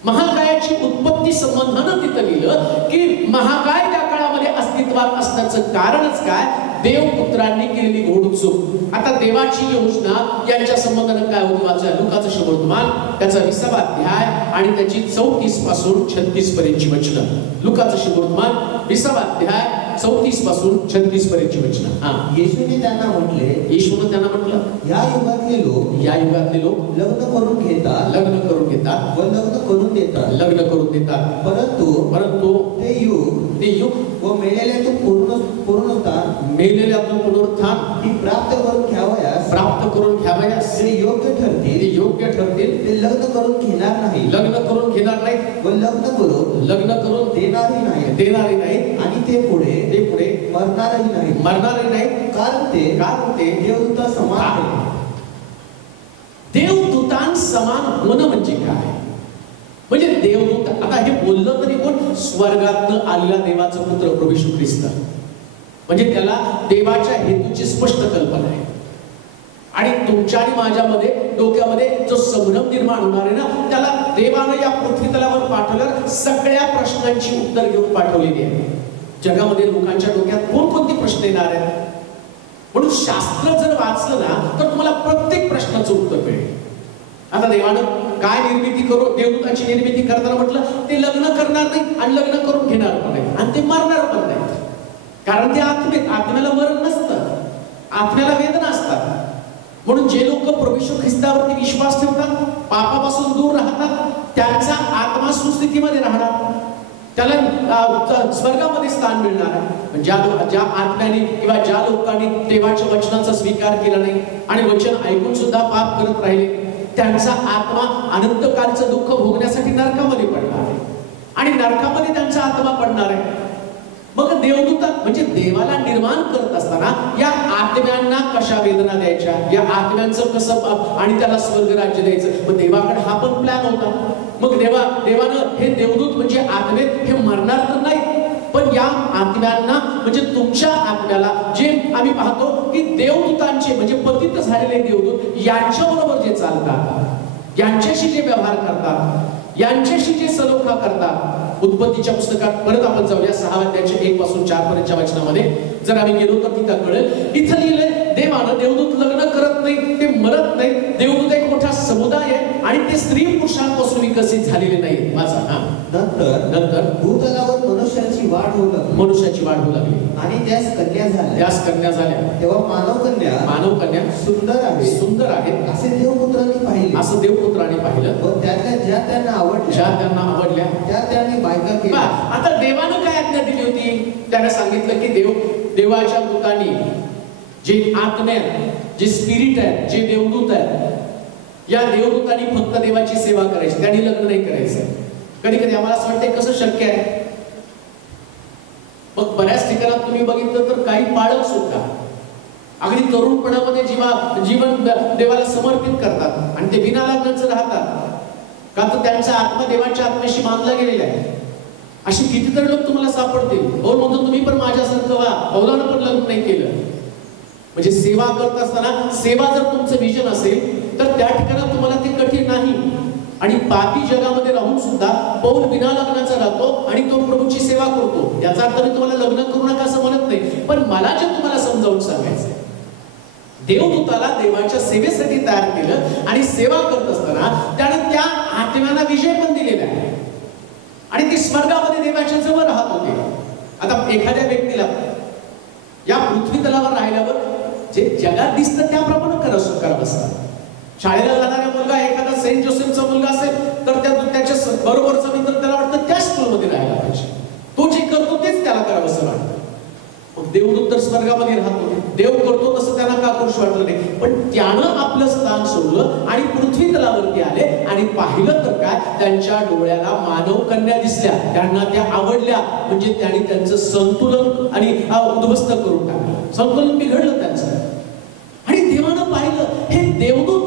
महाकायाची उत्पत्ती संबंधानं तिथं लिहिलं की महाकाय त्या काळामध्ये अस्तित्वात असण्याचं कारणच काय? देवपुत्रांनी केलेली घोडचूक. आता देवाची योजना यांच्या संबंधानं काय होती? वाचा लुकाचं शुभवर्तमान त्याचा 20वा अध्याय आणि त्याची 34 पासून 36 पर्यंतची वचनं. लुकाचं शुभवर्तमान 20वा अध्याय 34 पासून 36 पर्यंतची वचनं. येशूने त्यांना म्हटले, येशूने त्यांना म्हटलं, या युगातले लोक लग्न करून घेतात व लग्न करून देतात, परंतु ते युग व मेलेल्यातून पुनरुत्थान ही प्राप्त करून घ्यावयास ते योग्य ठरतील. ते लग्न करून घेणार नाही व लग्न करून देणारही नाही आणि ते पुढे मरणारही नाही, कारण ते देवदूता समान आहे. देवदूतां समान होणं म्हणजे काय? म्हणजे देवदूत, आता हे बोललं तरी कोण? स्वर्गातनं आलेला देवाचा पुत्र प्रभू येशू ख्रिस्त. म्हणजे त्याला देवाच्या हेतूची स्पष्ट कल्पना आहे. आणि तुमच्या आणि माझ्यामध्ये डोक्यामध्ये जो संभ्रम निर्माण होणार आहे ना, त्याला देवानं या पृथ्वी तलावर पाठवल्यावर सगळ्या प्रश्नांची उत्तर घेऊन पाठवलेली आहे. जगामध्ये लोकांच्या डोक्यात कोणकोणते प्रश्न येणार आहेत म्हणून शास्त्र जर वाचलं ना तर तुम्हाला प्रत्येक प्रश्नाचं उत्तर मिळेल. आता देवानं काय निर्मिती करू? देवदूताची निर्मिती करताना म्हटलं ते लग्न करणार नाही आणि लग्न करून घेणार पण नाही आणि ते मरणार पण नाही. कारण ते आत्म्याला मरण नसतं, आत्म्याला वेदना असतात. म्हणून जे लोक प्रभू येशू ख्रिस्तावरती विश्वास ठेवतात, पापापासून दूर राहतात, त्यांचा आत्मा सुस्थितीमध्ये राहणार, त्याला स्वर्गामध्ये स्थान मिळणार आहे. ज्या आत्म्याने किंवा ज्या लोकांनी देवाच्या वचनाचा स्वीकार केला नाही आणि वचन ऐकून सुद्धा पाप करत राहिले, त्यांचा आत्मा अनंतकालचं दुःख भोगण्यासाठी नरकामध्ये पडणार आहे आणि नरकामध्ये त्यांचा आत्मा पडणार आहे. मग देवदूत म्हणजे देवाला निर्माण करत असताना या आत्म्यांना कशा वेदना द्यायच्या, या आत्म्यांचं कसं आणि त्याला स्वर्ग राज्य द्यायचं. मग देवाकडे हा पण प्लॅन होता. मग देवानं हे देवदूत म्हणजे आत्मे हे मरणार तर नाही, पण या आत्म्यांना म्हणजे तुमच्या आत्म्याला जे आम्ही पाहतो की देवदूतांचे म्हणजे पतित झालेले देवदूत यांच्याबरोबर जे चालतात, यांच्याशी जे व्यवहार करतात, यांच्याशी जे सलोखा करतात. उत्पत्तीच्या पुस्तकात परत आपण जाऊया 6व्या अध्यायाच्या 1 पासून 4 पर्यंतच्या वचनामध्ये जर आम्ही गेलो तर तिथं कळेल. इथं लिहिलंय देवानं देवदूत लग्न करत नाही, ते मरत नाही. देवदूत एक मोठा समुदाय आहे आणि ते स्त्री पुरुषांपासून विकसित झालेले नाही. माझा नंतर भूतलावर मनुष्याची वाढ होऊ लागली आणि त्यास कन्या झाल्या. तेव्हा मानव कन्या सुंदर आहेत असे देवपुत्रांनी पाहिलं व त्यातल्या ज्या त्यांना आवडल्या त्या त्यांनी बायका केल्या. आता देवानं काय आज्ञा दिली होती? त्याने सांगितलं की देवाच्या दूतांनी जे आत्मे जे स्पिरिट आहेत, जे देवदूत आहेत, या देवदूतांनी फक्त देवाची सेवा करायची, त्यांनी लग्न नाही करायचं. कधी कधी आम्हाला असं वाटतंय कसं शक्य आहे? मग बऱ्याच ठिकाणात तुम्ही बघितलं तर काही बाळक सुद्धा अगदी तरुणपणामध्ये जीवन देवाला समर्पित करतात आणि ते बिना लग्नाचं राहतात, का तर त्यांचा आत्मा देवाच्या आत्म्याशी बांधला गेलेला आहे. अशी कितीतरी लोक तुम्हाला सापडतील. हो म्हणतो तुम्ही पण माझ्यासारखं व्हा, पौलानं पण लग्न नाही केलं. म्हणजे सेवा करत असताना सेवा जर तुमचं विजन असेल तर त्या ठिकाणी तुम्हाला ते कठीण नाही. आणि पापी जगामध्ये राहून सुद्धा पौल बिना लग्नाचा राहतो आणि तो प्रभूची सेवा करतो. याचा अर्थ मी तुम्हाला लग्न करू नका असं म्हणत नाही, पण मला जे तुम्हाला समजावून सांगायचं, देवदूताला देवाच्या सेवेसाठी तयार केलं आणि सेवा करत असताना त्याने त्या आत्म्यांना विजय पण दिलेला आहे आणि ते स्वर्गामध्ये देवाच्या जवळ राहत होते. आता एखाद्या व्यक्तीला या पृथ्वी तलावर राहिल्यावर जे जगात दिसतं त्याप्रमाणे करावं असतं. शाळेला जाणारा मुलगा एखादा सेंट जोसेफचा मुलगा असेल तर त्याच्या बरोबरचा मित्र त्याला वाटतं त्या स्कूलमध्ये राहायला पाहिजे. तो जे करतो तेच त्याला करावं असं वाटतं. मग देवदूत तर स्वर्गामध्ये राहतो, देव करतो तसं त्यांना का करूशी वाटलं नाही. पण त्यानं आपलं स्थान सोडलं आणि पृथ्वी तलावरती आले आणि पाहिलं तर काय, त्यांच्या डोळ्याला मानव कन्या दिसल्या, त्यांना त्या आवडल्या. म्हणजे त्यांनी त्यांचं संतुलन आणि उद्ध्वस्त करून टाकलं, संतुलन बिघडलं त्यांचं. आणि देवानं पाहिलं हे देवदूत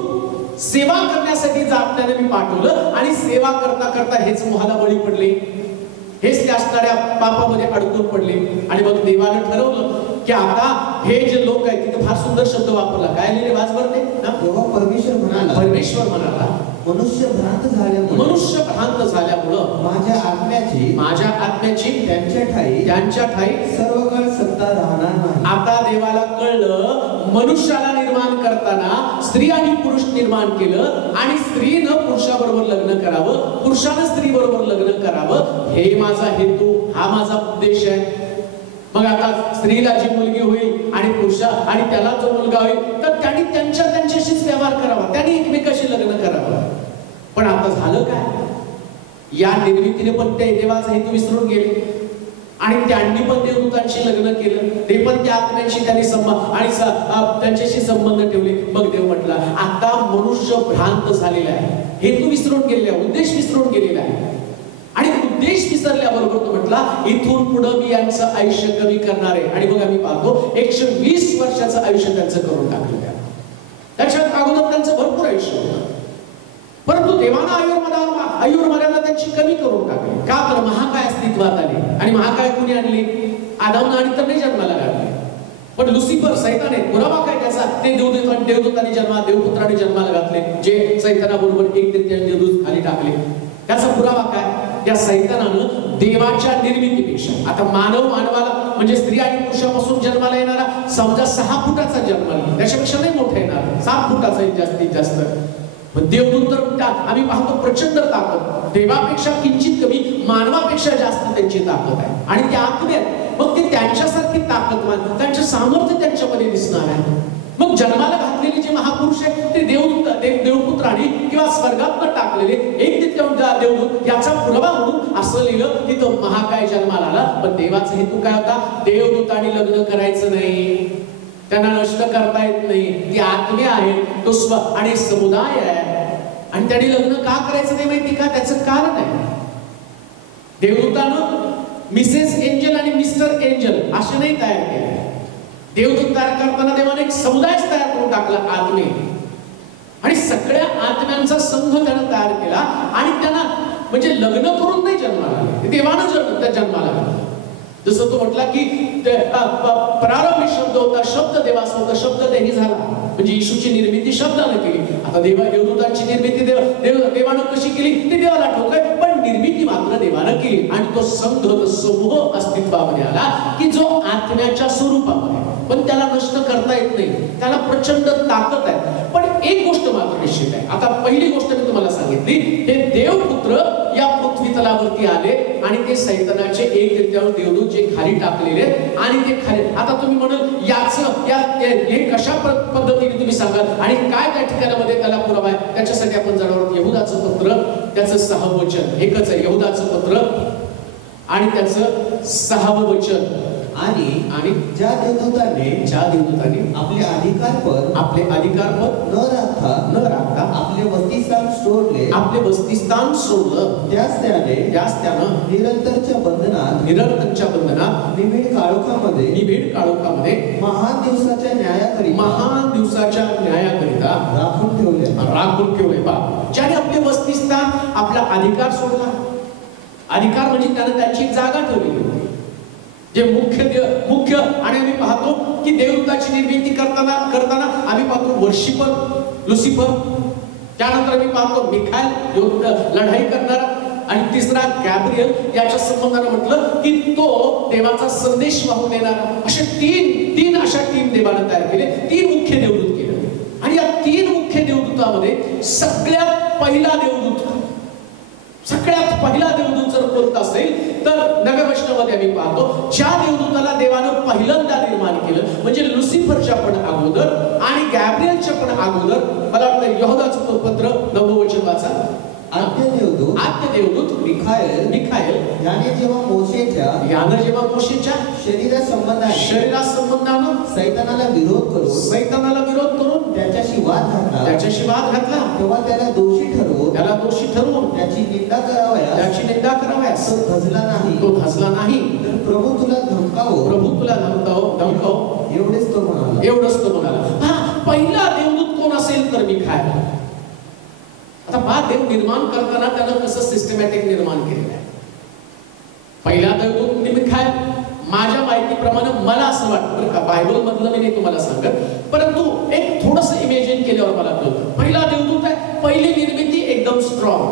सेवा करण्यासाठी आपल्याला मी पाठवलं आणि सेवा करता करता हेच मोहाला बळी पडले, हेच त्या असणाऱ्या पापामध्ये अडकून पडले. आणि मग देवानं ठरवलं की आता हे जे लोक आहेत, तिथे फार सुंदर शब्द वापरला, काय लिहिले वाचवर ते ना, परमेश्वर म्हणाला मनुष्य भ्रांत झाल्यामुळं माझ्या आत्म्याची त्यांच्या ठाई सर्व काळ सत्ता राहणार नाही. आता देवाला कळलं मनुष्याला निर्माण करताना स्त्री आणि पुरुष निर्माण केलं आणि स्त्रीनं पुरुषाबरोबर लग्न करावं, पुरुषानं स्त्री बरोबर लग्न करावं, हे माझा हेतू, हा माझा उद्देश आहे. मग आता स्त्रीला जी मुलगी होईल आणि पुरुषा आणि त्याला जो मुलगा होईल तर त्यांनी त्यांच्याशीच व्यवहार करावा, त्यांनी एकमेकाशी लग्न करावं. पण आता झालं काय, या निर्मितीने पण ते देवाचा हेतू विसरून गेले आणि त्यांनी पण देवदूतांशी लग्न केलं, ते पण त्या आत्म्यांशी त्यांनी आणि त्यांच्याशी संबंध ठेवले. मग देव म्हटला आता मनुष्य भ्रांत झालेला आहे, हेतू विसरून गेलेला आहे, उद्देश विसरून गेलेला आहे. आणि उद्देश विसरल्याबरोबर तो म्हटला इथून पुढे मी यांचं आयुष्य कमी करणार आहे. आणि मग आम्ही पाहतो 120 वर्षाचं आयुष्य त्यांचं करून टाकलं. त्याच्यात अगोदर त्यांचं भरपूर आयुष्य होतं, परंतु देवाना आयुर्मर्यादा त्यांची कमी करून टाकली. का तर महाकाय अस्तित्वात आले. आणि महाकाय कुणी आणली, आदामनं आणि तर नाही जन्माला घातले, पण लुसिफर सैतान आहे. पुरावा काय त्याचा, ते देवदूतांनी देवपुत्राने जन्माला घातले, जे सैतानाबरोबर एक देवदूत खाली टाकले. त्याचा पुरावा काय, त्या सैतानानं देवाच्या निर्मितीपेक्षा, आता मानवाला म्हणजे स्त्री आणि पुरुषापासून जन्माला येणारा समजा 6 फुटाचा जन्माला, त्याच्यापेक्षा नाही मोठा येणार, 7 फुटाचा जास्तीत जास्त. पण देवदूत तर आम्ही पाहतो प्रचंड ताकद, देवापेक्षा किंचित कमी, मानवापेक्षा जास्त त्यांची ताकद आहे. आणि त्या आत्म्यात मग ते त्यांच्यासारखी ताकदवान, त्यांचं सामर्थ्य त्यांच्यामध्ये दिसणार आहे. मग जन्माला घातलेले जे महापुरुष आहेत ते देवपुत्राने किंवा स्वर्गात टाकलेले एक देवदूत याचा पुरावा म्हणून असं लिहिलं की तो महाकाय जन्माला आला. पण देवाचा हेतू काय होता, देवदूतांनी लग्न करायचं नाही, त्यांना नष्ट करता येत नाही, ती आत्म्या आहे, तो आणि समुदाय आहे. आणि त्यांनी लग्न का करायचं नाही माहिती का, त्याचं कारण आहे. देवदूतानं मिसेस एंजल आणि मिस्टर एंजल असे नाही तयार केले. देवदूत तयार करताना देवाने एक समुदाय तयार करून टाकला, आत्मे, आणि सगळ्या आत्म्यांचा संघ त्यानं तयार केला. आणि त्यांना म्हणजे लग्न करून नाही जन्माला आले, देवानं त्या जन्माला आले. जसं तो म्हटला की प्रारंभी शब्द होता, शब्द देवाचा होता, शब्द देही झाला. म्हणजे येशूची निर्मिती शब्दानं केली. आता देवदूतांची निर्मिती देवानं कशी केली ते देवाला ठाऊक आहे, पण निर्मिती मात्र देवानं केली. आणि तो संघ, तो समूह अस्तित्वामध्ये आला की जो आत्म्याच्या स्वरूपामध्ये, पण त्याला नष्ट करता येत नाही, त्याला प्रचंड ताकद आहे. पण एक गोष्ट मात्र निश्चित आहे. आता पहिली गोष्ट मी तुम्हाला सांगितली, हे देवपुत्र या पृथ्वी तलावरती आले आणि ते सैतानाचे एक तृतीयांश देवदूत जे खाली टाकलेले आणि ते खाली. आता तुम्ही म्हणाल हे कशा पद्धतीने तुम्ही सांगाल आणि काय त्या ठिकाणामध्ये त्याला पुरावा आहे, त्याच्यासाठी आपण जाणार यहुदाचं पत्र, त्याचं 6वं वचन. एकच आहे यहुदाचं पत्र आणि त्याचं 6वं वचन. आणि ज्या देवदूतांनी आपले अधिकारपद न राखता आपले वस्तीस्थान सोडलं, त्याच त्यानं निरंतरच्या बंधनात निबिड काळोखामध्ये महान दिवसाच्या न्यायाकरिता राखून ठेवले. ज्याने आपले वस्तीस्थान, आपला अधिकार सोडला. अधिकार म्हणजे त्यानं त्यांची जागा ठेवली. जे मुख्य आणि आम्ही पाहतो की देवदूताची निर्मिती करताना आम्ही पाहतो वर्शिपर लुसिफर, त्यानंतर आम्ही पाहतो मिखाएल लढाई करणारा, आणि तिसरा गॅब्रिएल. याच्या संबंधाने म्हटलं की तो देवाचा संदेश वाहून येणारा. असे तीन अशा टीम देवाने तयार केले, 3 मुख्य देवदूत केले. आणि या 3 मुख्य देवदूतामध्ये सगळ्यात पहिला देवदूत जर कोणता असेल तर नव्या वैष्णव त्याच्यामध्ये आम्ही पाहतो ज्या देवदूताला देवानं पहिल्यांदा निर्माण केलं म्हणजे लुसिफरच्या पण अगोदर आणि गॅब्रिएलच्या पण अगोदर, मला वाटतं यहोदाचं पत्र 9 वचन वाचा. आद्य देवदूत मिखाएल याने जेव्हा मोशेच्या शरीरासंबंधानं सैतानाला विरोध करून त्याच्याशी वाद घातला तेव्हा त्याला दोषी ठरवून त्याची निंदा करावयास तो धजला नाही. तर प्रभू तुला धमकावो एवढेच तो म्हणाला. हा पहिला देवदूत कोण असेल तर मिखाएल. आता पहा देव निर्माण करताना त्यानं कसं सिस्टमॅटिक निर्माण केलेलं आहे. पहिला देवदूत मिखाएल. माझ्या माहितीप्रमाणे मला असं वाटतं बरं का, बायबल मधलं मी नाही तुम्हाला सांगत, परंतु एक थोडंसं इमेजिन केल्यावर मला कळतं पहिला देवदूत आहे. पहिली निर्मिती एकदम स्ट्रॉंग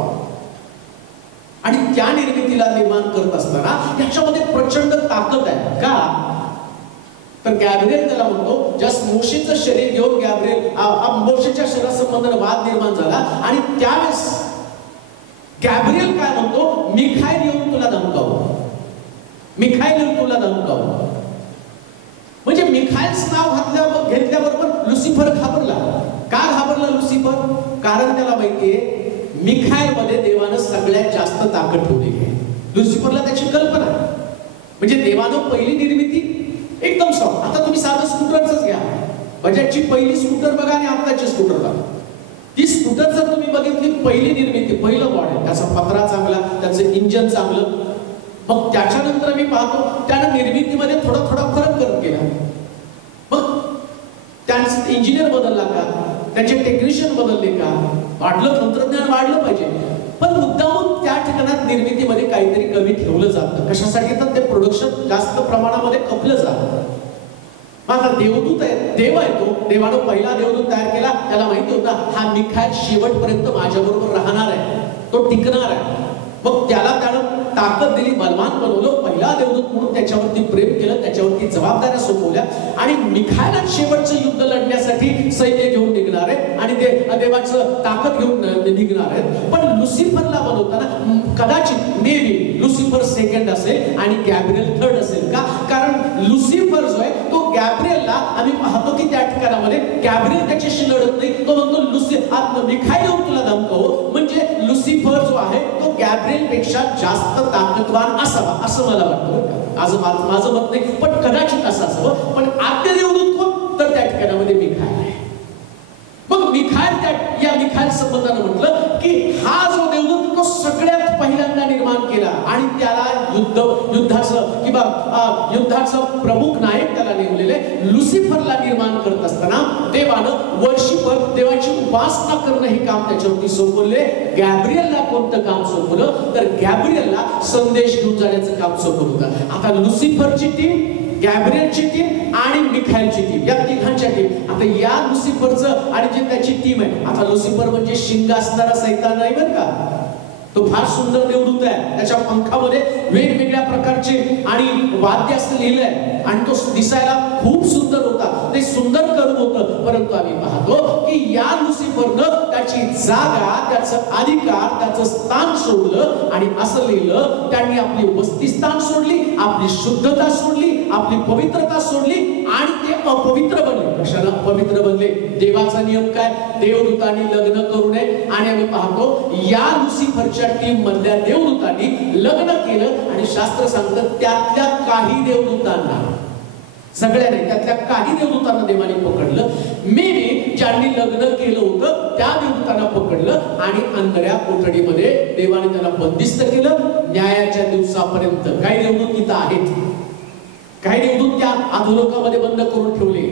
आणि त्या निर्मितीला निर्माण करत असताना त्याच्यामध्ये प्रचंड ताकद आहे. का तर गॅब्रिएल त्याला म्हणतो जस्ट मोशेचं शरीर घेऊन मोशेच्या शरीरासंबंधाने वाद निर्माण झाला आणि त्यावेळेस गॅब्रिएल काय म्हणतो, मिखाएल येऊन तुला धमकावो. म्हणजे मिखाएलचं नाव घेतल्याबरोबर लुसिफर घाबरला. का घाबरला लुसिफर? कारण त्याला माहितीये मिखाएल मध्ये देवानं सगळ्यात जास्त ताकद ठेवलेली आहे. लुसिफरला त्याची कल्पना म्हणजे देवानं पहिली निर्मिती एकदम सॉफ्ट. आता तुम्ही साधं स्कूटरच घ्या, बजाजची पहिली स्कूटर बघा आणि आताची स्कूटर बघा. ती स्कूटर जर तुम्ही बघितली पहिली निर्मिती, पहिलं मॉडेल, त्याचा पत्रा चांगला, त्याचं इंजन चांगलं. मग त्याच्यानंतर मी पाहतो त्यानं निर्मितीमध्ये थोडा फरक करत गेला. मग त्यांचं इंजिनियर बदलला का, त्यांचे टेक्निशियन बदलले का, तंत्रज्ञान वाढलं पाहिजे, पण मुद्दामून त्या ठिकाणात निर्मितीमध्ये काहीतरी कमी ठेवलं जातं. कशासाठी? तर ते प्रोडक्शन जास्त प्रमाणामध्ये खपलं जातं. आता देवदूत आहे, देव आहे तो, देवानं पहिला देवदूत तयार केला. त्याला माहिती होता हा मिखाएल शेवटपर्यंत माझ्याबरोबर राहणार आहे, तो टिकणार आहे. मग त्यानं ताकद दिली, बलवान बनवलं. पहिला देवदूत म्हणून त्याच्यावरती प्रेम केलं, त्याच्यावरती जबाबदाऱ्या सोपवल्या आणि मिखाएल शेवटचं युद्ध लढण्यासाठी सैन्य घेऊन निघणार आहे आणि ते देवाचं ताकद घेऊन निघणार आहेत. पण लुसिफरला बनवताना कदाचित मे बी लुसिफर सेकंड असेल आणि गॅब्रिएल थर्ड असेल. का? कारण लुसिफर जो आहे तो गॅब्रिएलला आम्ही पाहतो की त्या ठिकाणामध्ये गॅब्रिएल त्याच्याशी लढत नाही, तो म्हणतो मिखाएल येऊन तुला धमकावो. म्हणजे लुसिफर जो आहे तो गॅब्रिएल पेक्षा जास्त ताकदवान असावा असं मला वाटतं. आज माझं मत नाही, पण कदाचित असं असावं. पण आद्य देवदूत कोण? तर त्या ठिकाणामध्ये मिखाएल आहे. मग मिखाएल संबंधानं म्हटलं की हा जो देवदूत तो सगळ्यात पहिल्यांदा निर्माण केला आणि त्याला युद्धाचं प्रमुख नायक त्याला नेमलेले. लुसिफरला निर्माण करत असताना देवानं वर्षभर देवाची उपासना करणं हे काम त्याच्यावरती सोपवले. गॅब्रिएलला कोणतं काम सोपवलं? तर गॅब्रिएलला संदेश घेऊन जाण्याचं काम सोपवलं होतं. आता लुसिफरची टीम, गॅब्रिएलची टीम आणि मिखाएलची टीम, या तिघांच्या टीम. आता या लुसिफरचं आणि जे त्याची टीम आहे, आता लुसिफर म्हणजे शिंग असणारा सैतान नाही बरं का, तो फार सुंदर देवदूत आहे. त्याच्या पंखामध्ये वेगवेगळ्या प्रकारचे आणि वाद्य असं लिहिलंय आणि तो दिसायला खूप सुंदर होता. ते सुंदर करून होतं, परंतु आम्ही पाहतो की या लुसिफरनं त्याची जागा, त्याचं अधिकार, त्याचं स्थान सोडलं आणि असं लिहिलं त्यांनी आपली वस्तीस्थान सोडली, आपली शुद्धता सोडली, आपली पवित्रता सोडली आणि ते अपवित्र बनले. कशाला अपवित्र बनले? देवाचा नियम काय? देवदूतांनी लग्न करू नये. आणि आम्ही पाहतो या लुसिफरच्या टीम मधल्या देवदूतांनी लग्न केलं आणि शास्त्र सांगतं त्यातल्या काही देवदूतांना, सगळ्या नाही, त्यातल्या काही देवदूतांना देवाने पकडलं. मे बी ज्यांनी लग्न केलं होतं त्या देवदूतांना पकडलं आणि अंधऱ्या कोठडीमध्ये देवाने त्यांना बंदिस्त केलं न्यायाच्या दिवसापर्यंत. काही देवदूत तिथं आहेत, काही देवदूत त्या अधोलोकामध्ये बंद करून ठेवले,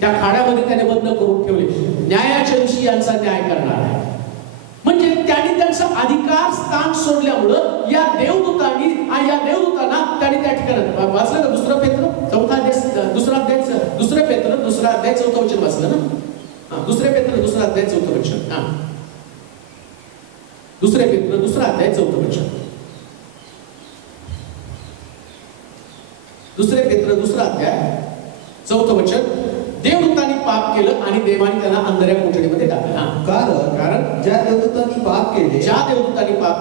त्या खाड्यामध्ये त्याने बंद करून ठेवले. न्यायाच्या दिवशी यांचा न्याय करणार आहे. म्हणजे त्यांनी त्यांचा अधिकार स्थान सोडल्यामुळं या देवदूतांनी आणि या देवदूतांना त्यांनी त्या ठिकाणी वाचलं ना. दुसरा पेत्र चौथा अध्याय, दुसरा अध्याय चौथं वचन वाचलं ना. दुसरे पेत्र दुसरा अध्याय चौथं वचन. दुसरे पेत्र दुसरा अध्याय चौथं वचन. दुसरे पेत्र दुसरा अध्याय चौथं वचन. देवदूतांनी पाप केलं आणि देवाने त्यांना अंधऱ्या कोठडीमध्ये टाकलं. कारण ज्या देवदूतांनी पाप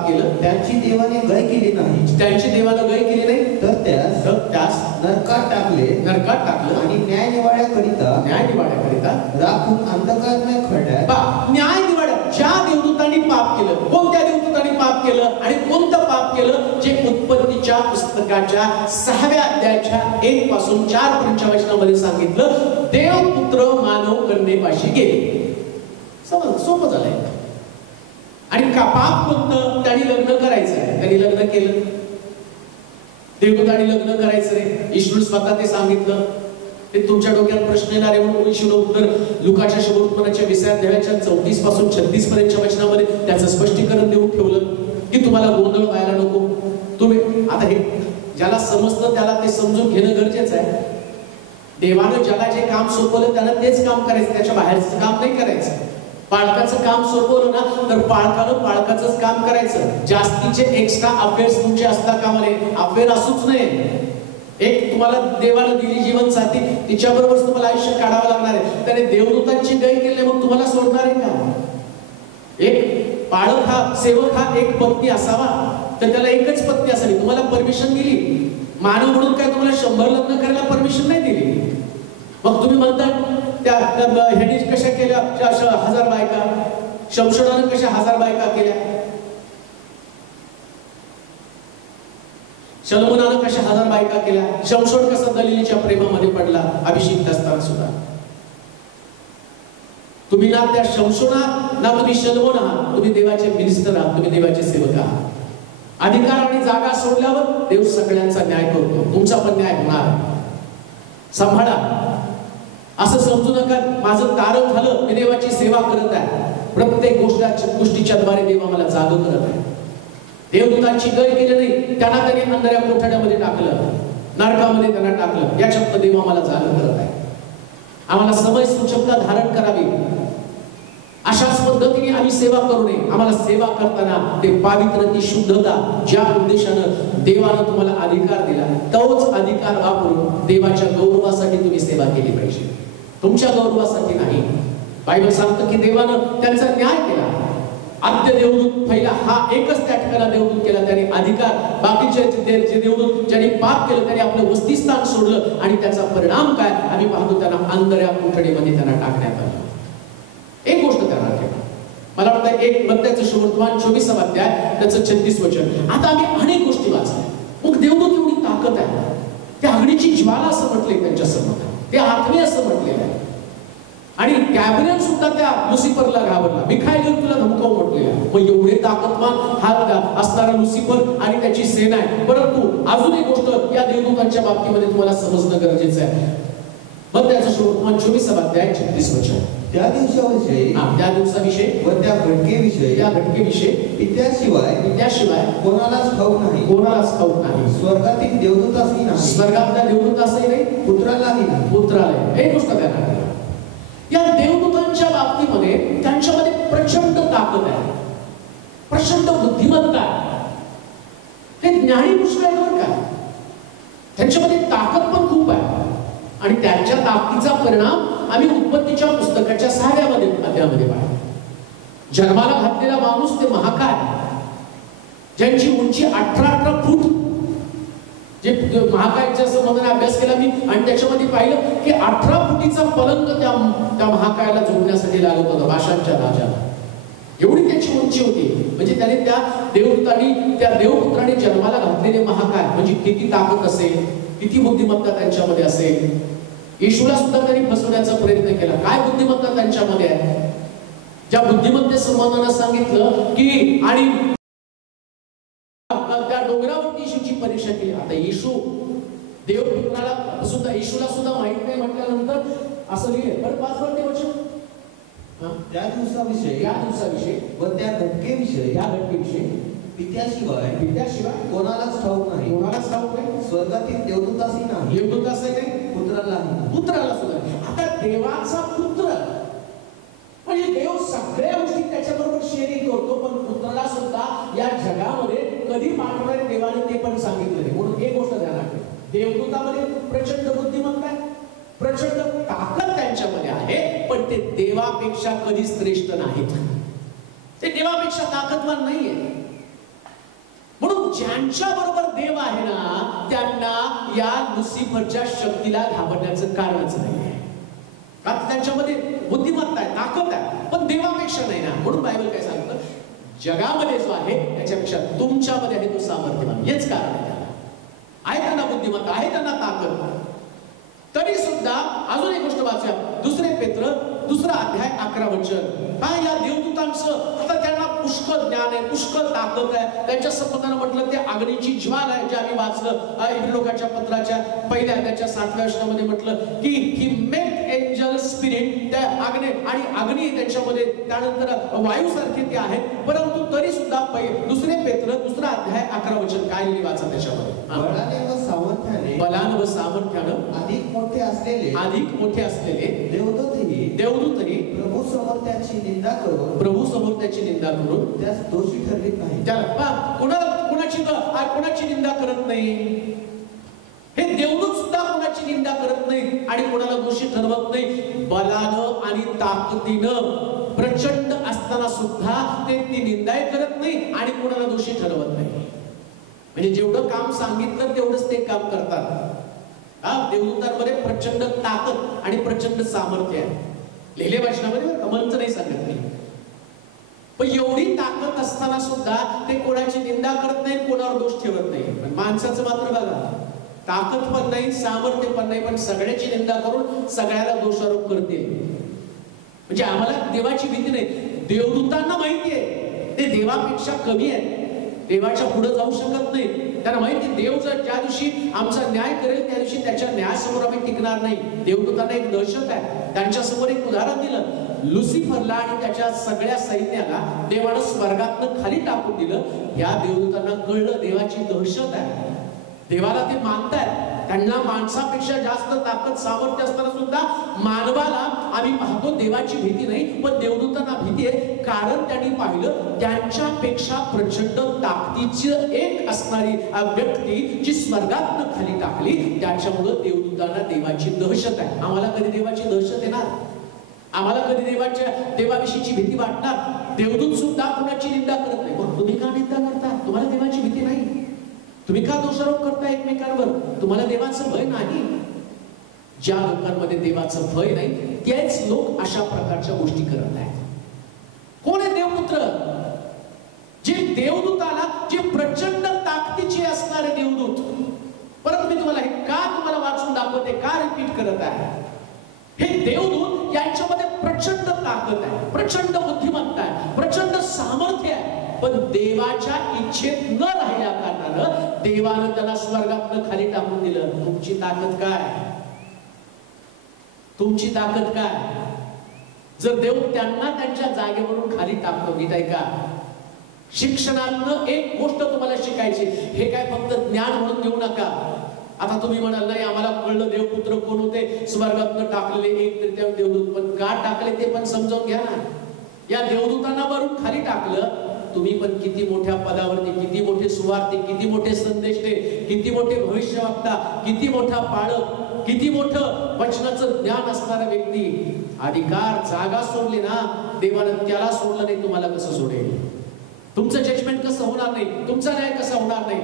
केलं त्यांची देवाने गय केली नाही, त्यांची देवानं गय केली नाही, तर नरकात टाकलं आणि न्याय निवाड्याकरिता राखून अंधकारमय खड्यात न्याय निवाड्या ज्या देवदूतांनी पाप केलं, कोणत्या देवदूतांनी पाप केलं आणि कोणतं पाप केलं, जे उत्पत्तीच्या पुस्तकाच्या 6व्या अध्यायाच्या 1 पासून 4 पर्यंतच्या वचनामध्ये सांगितलं, देवपुत्र मानव कन्येपाशी गेले. समज सोपं झालंय. आणि का पाप कोणतं? त्यांनी लग्न करायचं, त्यांनी लग्न केलं. देवदूतांनी लग्न करायचं रे, येशूने स्वतः ते सांगितलं. ते तुमच्या डोक्यात प्रश्न येणार आहे म्हणून येशूने उत्तर लुकाच्या शुभवर्तमानाच्या 20व्या अध्यायाच्या 34 पासून 36 पर्यंतच्या वचनामध्ये त्याचं स्पष्टीकरण देऊन ठेवलं की तुम्हाला गोंधळ व्हायला नको. तुम्ही आता हे ज्याला समजतं त्याला ते समजून घेणं गरजेचं आहे. देवानं ज्याला जे काम सोपवलं त्यानं तेच काम करायचं, त्याच्या बाहेरचं काम नाही करायचं. पाळकाचं काम सोपवलं ना तर पाळकानं पाळकाचंच काम करायचं. जास्तीचे एक्स्ट्रा अफेअर्स तुमचे असता कामा नये. अफेअर असूच नये. एक तुम्हाला देवानं दिली जीवन साथी, तिच्याबरोबर तुम्हाला आयुष्य काढावं लागणार आहे. त्याने देवदूतांची गय केली मग तुम्हाला सोडणार आहे का? एक पाळक हा सेवक हा एक पत्नी असावा तर त्याला एकच पत्नी असावी. तुम्हाला परमिशन दिली, मानव म्हणून काय तुम्हाला 100 लग्न करायला परमिशन नाही दिली. मग तुम्ही म्हणता त्या ह्यानी कशा केल्या 1000 बायका, शमशोनानं कशा 1000 बायका केल्या, शलोमोनानं कशा 1000 बायका केल्या, शमशोन कसा दलिलीच्या प्रेमामध्ये पडला अभिषिक्त असताना सुद्धा. तुम्ही ना त्या शमशोनात ना तुम्ही शलोमोन आहात, तुम्ही देवाचे मिनिस्टर आहात, तुम्ही देवाचे सेवक आहात. अधिकार आणि जागा सोडल्यावर देव सगळ्यांचा न्याय करतो, तुमचा पण न्याय होणार. सांभाळा. असं समजू नका माझं तारण झालं, मी देवाची सेवा करत आहे. प्रत्येक गोष्टीच्या द्वारे देव आम्हाला जागं करत आहे. देवदूतांची गय केली नाही, त्यांना त्यांनी अंधाऱ्या कोठड्यामध्ये टाकलं, नरकामध्ये त्यांना टाकलं. याच्यात देव आम्हाला जागं करत आहे. आम्हाला समय सूचकता धारण करावी. अशाच पद्धतीने आम्ही सेवा करू नये. आम्हाला सेवा करताना ते पावित्र, ती शुद्धता, ज्या उद्देशानं देवानं तुम्हाला अधिकार दिला तोच अधिकार वापरून देवाच्या गौरवासाठी तुम्ही सेवा केली पाहिजे, तुमच्या गौरवासाठी नाही. बायबल सांगतं की देवानं त्यांचा न्याय केला. आद्य देवदूत पहिला हा एकच त्या ठिकाणी देवदूत केला. त्याने अधिकार, बाकीचे जे देवदूत ज्यांनी पाप केलं त्यांनी आपलं वस्तीस्थान सोडलं आणि त्याचा परिणाम काय आम्ही पाहतो, त्यांना अंधाऱ्या कोठडीमध्ये त्यांना टाकण्यात आलं. एक गोष्ट करणार ठेवा, मला वाटतं 1 मत्तयाचं शुभवर्तमान 24वा अध्याय त्याचं 36 वचन. आता आम्ही अनेक गोष्टी वाचल्या. मग देवदूत एवढी ताकद आहे, त्या अग्नीची ज्वाला असं म्हटले त्यांच्या समोर, ते आत्मे असं म्हटलेलं आहे. आणि गॅब्रिएल सुद्धा त्या लुसिफरला घाबरला, मिखाएल तुला धमकावून म्हटलेला. मग एवढे ताकदवान हा असणारा लुसिफर आणि त्याची सेना आहे. परंतु अजून एक गोष्ट या देवदूतांच्या बाबतीमध्ये तुम्हाला समजणं गरजेचं आहे. मग त्याचं शुभवर्तमान 24वा अध्याय 36 वचन. त्या दिवसाविषयी व त्या घटकेविषयी पित्याशिवाय कोणालाच ठाऊक नाही. स्वर्गातील देवदूतासही नाही, स्वर्गातल्या देवदूतासही नाही, पुत्रालाही नाही. पुत्राला एक गोष्ट करणार. या देवदूतांच्या बाबतीमध्ये त्यांच्यामध्ये प्रचंड ताकद आहे, प्रचंड बुद्धिमत्ता आहे. हे ज्ञानी पुष्कळ आहे बरं का. त्यांच्यामध्ये ताकद पण खूप आहे. आणि त्यांच्या ताकदीचा परिणाम आम्ही उत्पत्तीच्या पुस्तकाच्या 6व्या अध्यायामध्ये पाहिला. जन्माला घातलेला माणूस ते महाकाय, ज्यांची उंची 18 फूट, जे महाकायच्या संबंधाने अभ्यास केला मी आणि त्याच्यामध्ये पाहिलं की 18 फुटीचा पलंग त्या महाकायाला जोडण्यासाठी लागत होता भाषांच्या राजाला. एवढी त्याची उंची होती. म्हणजे त्याने त्या देवदूतांनी, त्या देवपुत्राने जन्माला घातलेले महाकाय म्हणजे किती ताकद असेल, किती बुद्धिमत्ता त्यांच्यामध्ये असेल. येशूला सुद्धा त्यांनी फसवण्याचा प्रयत्न केला. काय बुद्धिमत्ता त्यांच्यामध्ये आहे. ज्या बुद्धिमत्ते संबंधानं सांगितलं की आणि त्या डोंगरावरती येशूची परीक्षा केली. आता येशू देवपुत्राला सुद्धा, येशूला सुद्धा माहित नाही म्हटल्यानंतर असं लिहिले. बरं 5 वर ते वचन. त्या दिवसाविषयी व त्या घटकेविषयी पित्याशिवाय कोणालाच ठाऊक नाही. स्वर्गातील देवदूतासही नाही, पुत्राला सुद्धा. आता देवाचा पुत्र म्हणजे देव सगळ्या गोष्टी त्याच्याबरोबर शेअरिंग करतो, पण पुत्राला सुद्धा या जगामध्ये कधी पाठवणारे देवाने ते पण सांगितलं नाही. म्हणून एक गोष्ट ध्यानात ठेवा, देवदूतामध्ये प्रचंड बुद्धिमत्ता आहे, प्रचंड ताकद त्यांच्यामध्ये आहे, पण ते देवापेक्षा कधीच श्रेष्ठ नाहीत. ते देवापेक्षा ताकदवान नाहीये. म्हणून ज्यांच्या बरोबर देव आहे ना त्यांना या लुसिफरच्या शक्तीला घाबरण्याचं कारणच नाही. का त्यांच्यामध्ये बुद्धिमत्ता आहे, ताकद आहे, पण देवापेक्षा नाही ना. म्हणून बायबल काय सांगतं, जगामध्ये जो आहे त्याच्यापेक्षा तुमच्यामध्ये आहे तो सामर्थ्यवान. हेच कारण आहे त्याला. आहे त्यांना बुद्धिमत्ता, आहे त्यांना ताकद. तरी सुद्धा अजून एक गोष्ट वाचूया, 2 पेत्र 2 अध्याय 11 वचन. या देवदूतांचं आता त्यांना पुष्कळ ज्ञान आहे, पुष्कळ ताकद आहे. त्यांच्या संबंधानं म्हटलं ते अग्नीची ज्वाल आहे, जे आम्ही वाचलं इब्री लोकांच्या पत्राच्या 1 अध्यायाच्या 7व्या वचनामध्ये म्हटलं की ही मेक एंजल स्पिरिट, त्या अग्नी आणि अग्नी त्याच्यामध्ये, त्यानंतर वायूसारखे ते आहेत. परंतु तरी सुद्धा 2 पेत्र 2 अध्याय 11 वचन काय लिहिली वाचा त्याच्यामध्ये. बलाने व सामर्थ्याने, बलान व सामर्थ्यानं अधिक मोठे असलेले देवदूतही प्रभू समोर त्याची निंदा करून त्यास दोषी ठरवित नाही. कोणाची निंदा करत नाही. हे देवदूत सुद्धा कोणाची निंदा करत नाही आणि कोणाला दोषी ठरवत नाही. बलानं आणि ताकदीनं प्रचंड असताना सुद्धा ते ती निंदाही करत नाही आणि कोणाला दोषी ठरवत नाही. म्हणजे जेवढं काम सांगितलं तेवढंच ते काम करतात. देवदूतांमध्ये प्रचंड ताकद आणि प्रचंड सामर्थ्य आहे. लिहिले वचनामध्ये कमलचं नाही सांगत नाही. पण एवढी ताकद असताना सुद्धा ते कोणाची निंदा करत नाही, कोणावर दोष ठेवत नाही. पण माणसाचं मात्र बघा, ताकद पण नाही, सामर्थ्य पण नाही, पण सगळ्याची निंदा करून सगळ्याला दोषारोप करते. म्हणजे आम्हाला देवाची भीती नाही. देवदूतांना माहिती आहे ते देवापेक्षा कमी आहेत, देवाच्या पुढे जाऊ शकत नाही. त्यांना माहिती देव जर ज्या दिवशी आमचा न्याय करेल त्या दिवशी त्याच्या न्यायासमोर आम्ही टिकणार नाही. देवदूतांना एक दहशत आहे. त्यांच्या समोर एक उदाहरण दिलं, लुसिफरला आणि त्याच्या सगळ्या सैन्याला देवानं स्वर्गातनं खाली टाकून दिलं. या देवदूतांना कळलं देवाची दहशत आहे, देवाला ते मानतायत. त्यांना माणसापेक्षा जास्त ताकद सामर्थ्य असताना सुद्धा मानवाला आम्ही पाहतो देवाची भीती नाही, पण देवदूतांना भीती आहे. कारण त्यांनी पाहिलं त्यांच्यापेक्षा प्रचंड ताकदीची एक असणारी व्यक्ती जी स्वर्गातनं खाली टाकली, त्याच्यामुळे देवदूतांना देवाची दहशत आहे. आम्हाला कधी देवाची दहशत येणार? आम्हाला कधी देवाविषयीची भीती वाटणार? देवदूत सुद्धा कुणाची निंदा करत नाही. पण तुम्ही का निंदा करता? तुम्हाला देवाची भीती नाही. तुम्ही का दोषारोप करता एकमेकांवर? तुम्हाला देवाचं भय नाही. ज्या लोकांमध्ये देवाचं भय नाही तेच लोक अशा प्रकारच्या गोष्टी करत आहेत. कोण आहे देवपुत्र? जे देवदूताला, जे प्रचंड ताकदीचे असणारे देवदूत. परत मी तुम्हाला हे का तुम्हाला वाचून दाखवते, का रिपीट करत आहे? हे देवदूत यांच्यामध्ये प्रचंड ताकद आहे, प्रचंड बुद्धिमत्ता आहे, प्रचंड सामर्थ्य आहे. पण देवाच्या इच्छेत न राहिल्या कारणानं देवानं त्यांना स्वर्गातनं खाली टाकून दिलं. तुमची ताकद काय? तुमची ताकद काय? जर देव त्यांना त्यांच्या जागेवरून खाली टाकतो, नीट आहे का? शिक्षणातनं एक गोष्ट तुम्हाला शिकायची, हे काय फक्त ज्ञान म्हणून घेऊ नका. आता तुम्ही म्हणाल नाही आम्हाला कळलं देवपुत्र कोण होते, स्वर्गातनं टाकलेले 1/3 देवदूत. पण का टाकले ते पण समजावून घ्या ना. या देवदूतांना वरून खाली टाकलं. तुम्ही पण किती मोठ्या पदावरती, किती मोठे सुवार्थी, किती मोठे संदेशते, किती मोठे भविष्यवक्ता, किती मोठा पाळक, किती मोठं वचनाचं ज्ञान असणारा व्यक्ती, अधिकार जागा सोडली ना देवानं, त्याला सोडलं नाही तुम्हाला कसं सोडेल? तुमचं जजमेंट कसं होणार नाही? तुमचा न्याय कसा होणार नाही?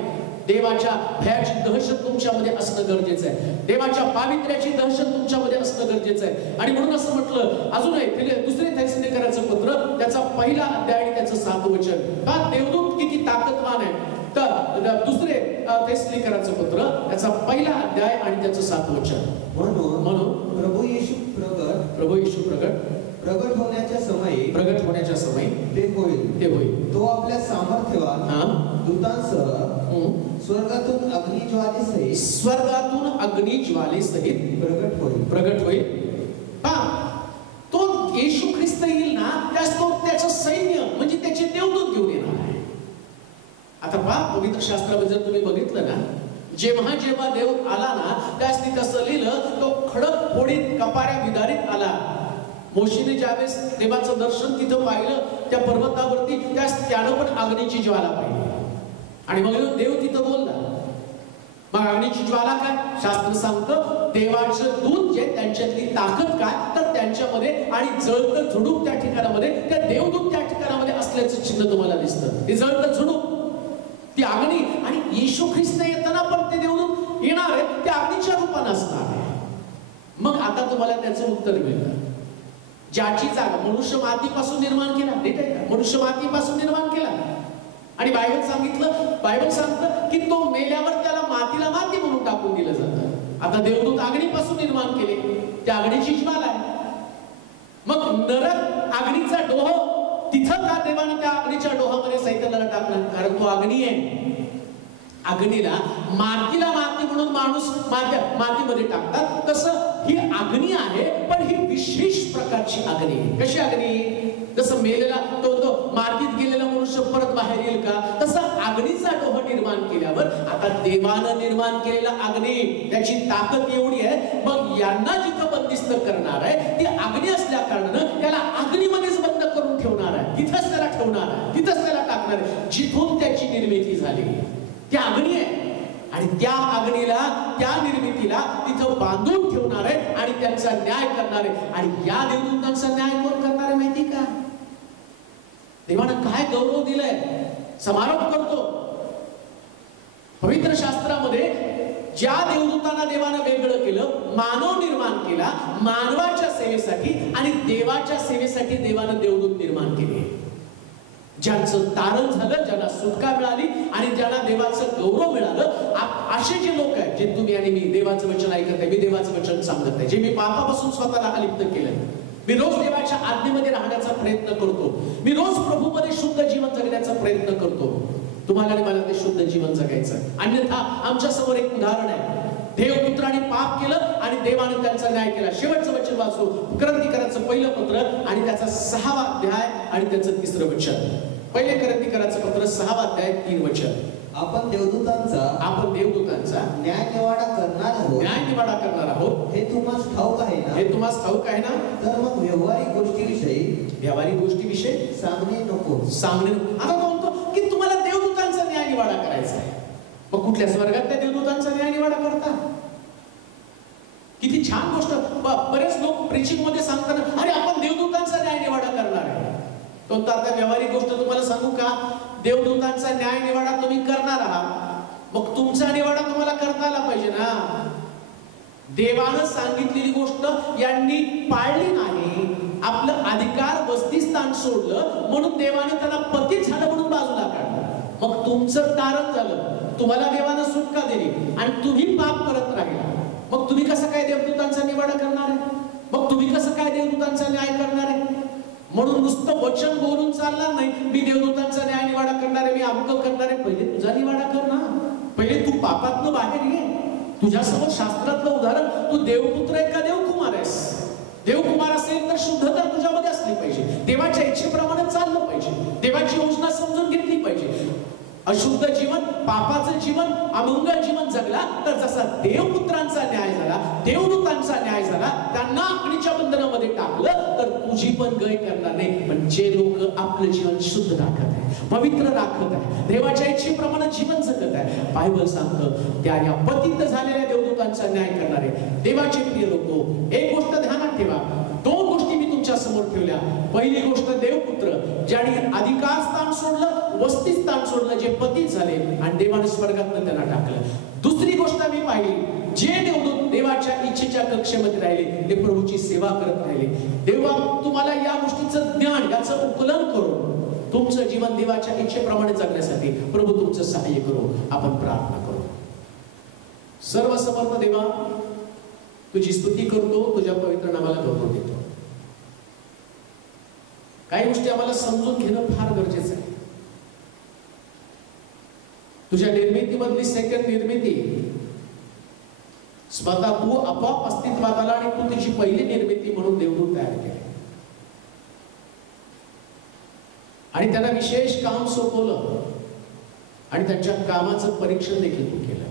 देवाच्या भयाची दहशत तुमच्यामध्ये असणं गरजेचं आहे. देवाच्या पावित्र्याची दहशत तुमच्यामध्ये असणं गरजेचं आहे. आणि म्हणून असं म्हटलं अजूनही 2 थेसलोनिकरांचं पत्र त्याचा 1 अध्याय आणि त्याचं 7वं वचन. का देवदूत किती ताकदवान आहे? तर 2 थेसलोनिकरांचं पत्र त्याचा 1 अध्याय आणि त्याचं 7वं वचन. म्हणून प्रभू येशू प्रगट होण्याच्या समयी ते होईल. तो आपल्या सामर्थ्यवान दूतांसह स्वर्गातून अग्निज्वालेसहित प्रगट होईल. तो येशू ख्रिस्त येईल ना, त्याचं सैन्य म्हणजे त्याचे देवदूत घेऊन येणार आहे. आता पहा, पवित्र शास्त्रामध्ये जर तुम्ही बघितलं ना, जेव्हा देव आला ना, त्यास तिथं असं लिहिलं, तो खडक फोडीत कपाऱ्या विदारीत आला. मोशीने ज्यावेळेस देवाचं दर्शन तिथं पाहिलं त्या पर्वतावरती, त्यानं पण अग्नीची ज्वाला पाहिली. आणि मग देव तिथं बोलला. मग अग्नीची ज्वाला काय? शास्त्र सांगतं देवाचं दूत जे त्यांच्यातली ताकद काय, तर त्यांच्यामध्ये आणि जळतं झुडूप त्या ठिकाणामध्ये, त्या देवदूत त्या ठिकाणामध्ये असल्याचं चिन्ह तुम्हाला दिसतं. ते जळतं झुडूप, ती अग्नी येशू ख्रिस्त येताना पण ते देवदूत येणार आहेत, ते अग्नीच्या रूपाने असणार आहे. मग आता तुम्हाला त्याचं उत्तर मिळतं. ज्याची जागा मनुष्य मातीपासून निर्माण केला, ठीक आहे का, मनुष्य मातीपासून निर्माण केला आणि बायबल सांगतं की तो मेल्यावर त्याला मातीला माती म्हणून टाकून दिलं जातं. आता देवदूत अग्नीपासून निर्माण केले, त्या अग्नीची ज्वाला आहे. मग नरक अग्नीचा डोह, तिथं का देवानं त्या अग्नीच्या डोहामध्ये सैतानाला टाकलं? कारण तो अग्नी आहे. अग्नीला मातीला माती म्हणून माणूस मातीमध्ये टाकतात, तसं ही अग्नी आहे, पण ही विशेष प्रकारची अग्नी आहे. कशी अग्नी? जसं मेलेला तो मातीत गेलेला मनुष्य परत बाहेर येईल का, तसं अग्नीचा डोह निर्माण केल्यावर आता देवानं निर्माण केलेला अग्नी, त्याची ताकद एवढी आहे, मग यांना जिथं बंदिस्त करणार आहे ती अग्नी असल्या कारणानं त्याला अग्नीमध्येच बंद करून ठेवणार आहे. तिथंच त्याला ठेवणार आहे, तिथंच त्याला टाकणार आहे. जिथून त्याची निर्मिती झाली त्या अग्नी आहे आणि त्या अग्नीला, त्या निर्मितीला तिथं बांधून ठेवणार आहे आणि त्यांचा न्याय करणार आहे. आणि या देवदूतांचा न्याय कोण करणार आहे माहिती का? देवानं काय गौरव दिलाय, समारोप करतो. पवित्र शास्त्रामध्ये ज्या देवदूतांना देवानं वेगळं केलं, मानव निर्माण केला मानवाच्या सेवेसाठी आणि देवाच्या सेवेसाठी देवानं देवदूत निर्माण केले. ज्यांचं तारण झालं, ज्यांना सुटका मिळाली आणि ज्यांना देवाचं गौरव मिळालं, असे जे लोक आहेत, जे तुम्ही आणि मी देवाचं वचन ऐकत आहे, मी देवाचं वचन सांगत आहे, जे मी पापापासून स्वतःला अलिप्त केलं, मी रोज देवाच्या आज्ञेमध्ये राहण्याचा प्रयत्न करतो, मी रोज प्रभूमध्ये शुद्ध जीवन जगण्याचा प्रयत्न करतो. तुम्हाला आणि मला ते शुद्ध जीवन जगायचं. अन्यथा आमच्या समोर एक उदाहरण आहे. देवपुत्राने पाप केलं आणि देवाने त्यांचा न्याय केला. शेवटचं वचन वाचू, करंथीकरांचं पहिलं पत्र आणि त्याचा 6वा अध्याय आणि त्याचं 3रं वचन. पहिले करंथीकरांचं पत्र 6वा अध्याय 3 वचन. आपण देवदूतांचा न्यायनिवाडा करणार आहोत, हे तुम्हाला ठाऊक आहे ना? तर मग व्यावहारिक गोष्टीविषयी सांगणे नको. आता म्हणतो की तुम्हाला देवदूतांचा न्यायनिवाडा करायचा आहे. मग कुठल्या स्वर्गात त्या देवदूतांचा न्यायनिवाडा करतात? किती छान गोष्ट. बरेच लोक प्रीचिंग मध्ये सांगतात, अरे आपण देवदूतांचा न्यायनिवाडा करणार आहे. तो आता व्यावहारिक गोष्ट तुम्हाला सांगू का? देवदूतांचा न्यायनिवाडा तुम्ही करणार आहात, मग तुमचा निवाडा तुम्हाला करता आला पाहिजे ना. देवानं सांगितलेली गोष्ट यांनी पाळली नाही, आपलं अधिकार बस्तीस्थान सोडलं, म्हणून देवाने त्यांना पतित झालं म्हणून बाजूला काढलं. मग तुमचं तारण झालं, तुम्हाला देवानं सुटका दिली आणि तुम्ही पाप करत राहिला. मग तुम्ही कसं काय देवदूतांचा निवाडा करणार आहे? मग तुम्ही कसं काय देवदूतांचा न्याय करणार आहे? म्हणून नुसतं वचन बोलून चालणार नाही, मी देवदूतांचा न्याय निवाडा करणार आहे, मी अमुक करणार आहे. पहिले तुझा निवाडा कर ना. पहिले तू पापातनं बाहेर ये. तुझ्यासमोर शास्त्रातलं उदाहरण, तू देवपुत्र आहे का देवकुमार आहेस? देवकुमार असेल तर शुद्धता तुझ्यामध्ये असली पाहिजे, देवाच्या इच्छेप्रमाणे चाललं पाहिजे, देवाची योजना समजून घेतली पाहिजे. अशुद्ध जीवन, पापाचं जीवन, अमंगल जीवन जगला तर जसा देवपुत्रांचा न्याय झाला, देवदूतांचा न्याय झाला, त्यांना अग्नीच्या बंधनामध्ये टाकलं, तर तुझी पण गय करणार नाही. पण जे लोक आपलं जीवन शुद्ध राखत आहे, पवित्र राखत आहे, देवाच्या इच्छेप्रमाणे जीवन जगत आहे, बायबल सांगतं त्या या पतित झालेल्या देवदूतांचा न्याय करणारे देवाचे प्रिय लोक, एक गोष्ट ध्यानात ठेवा. 2 गोष्टी मी तुमच्या समोर ठेवल्या. पहिली गोष्ट, देवपुत्र ज्यांनी अधिकार स्थान सोडलं, वस्ती स्थान सोडलं, जे पतित झाले आणि देवाने स्वर्गातनं त्यांना टाकलं. दुसरी गोष्ट मी पाहिली, जे देवदूत देवाच्या इच्छेच्या कक्षेमध्ये राहिले, ते प्रभूची सेवा करत राहिले. देवा तुम्हाला या गोष्टीचं ज्ञान, याचं उकलन करून तुमचं जीवन देवाच्या इच्छेप्रमाणे जगण्यासाठी प्रभू तुमचं सहाय्य करू. आपण प्रार्थना करू. सर्वसमर्थ देवा, तुझी स्तुती करतो, तुझ्या पवित्र नामाला गौरव देतो. काही गोष्टी आम्हाला समजून घेणं फार गरजेचं आहे. तुझ्या निर्मितीमधली सेकंड निर्मिती, स्वतः तू आपोआप अस्तित्वात आला आणि तू तुझी पहिली निर्मिती म्हणून देवदूत तयार केले आणि त्यांना विशेष काम सोपवलं आणि त्यांच्या कामाचं परीक्षण देखील तू केलं.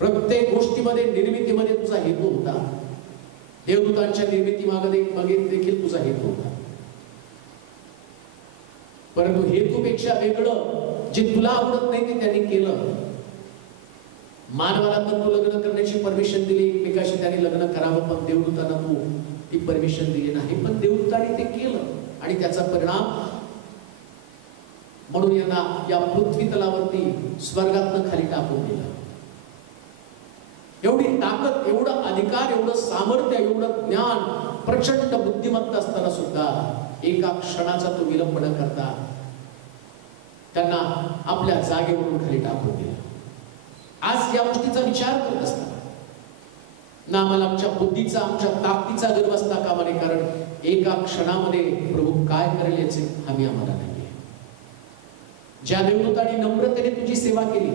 प्रत्येक गोष्टीमध्ये, निर्मितीमध्ये तुझा हेतू होता. देवदूतांच्या निर्मिती मागे देखील तुझा हेतू होता. परंतु हेतूपेक्षा वेगळं जे तुला आवडत नाही ते त्यांनी केलं. मानवाला तर तू लग्न करण्याची परमिशन दिली, एकमेकाशी त्यांनी लग्न करावं, पण देवदूतांना तू ती परमिशन दिली नाही. पण देवदूतांनी ते केलं आणि त्याचा परिणाम म्हणून यांना या पृथ्वी तलावरती स्वर्गातनं खाली टाकून दिलं. एवढी ताकद, एवढा अधिकार, एवढं सामर्थ्य, एवढं ज्ञान, प्रचंड बुद्धिमत्ता असताना सुद्धा एका क्षणाचा तो विलंब न करता त्यांना आपल्या जागेवरून खाली टाकून दिलं. आज या गोष्टीचा विचार करत असताना ना आम्हाला आमच्या बुद्धीचा, आमच्या ताकदीचा गर्व असता कामा नये, कारण एका क्षणामध्ये प्रभू काय करेल याचे हमी आम्हाला नाहीये. ज्या देवदूतांनी नम्रतेने तुझी सेवा केली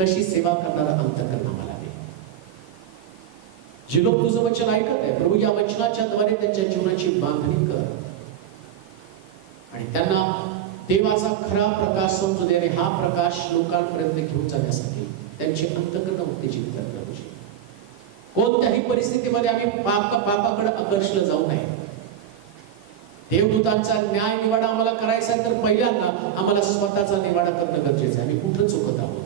तशी सेवा करणारा अंतःकरण आम्हाला दे. जे लोक तुझं वचन ऐकत आहे प्रभू, या वचनाच्या द्वारे त्यांच्या जीवनाची बांधणी कर आणि त्यांना देवाचा खरा प्रकाश समजू दे. हा प्रकाश लोकांपर्यंत घेऊन जाण्यासाठी त्यांचे अंतःकरण उत्तेजित कर. प्रभूजी, कोणत्याही परिस्थितीमध्ये आम्ही पापाकडे आकर्षलं जाऊ नये. देवदूतांचा न्याय निवाडा आम्हाला करायचा आहे, तर पहिल्यांदा आम्हाला स्वतःचा निवाडा करणं गरजेचं आहे. आम्ही कुठं चुकत आहोत.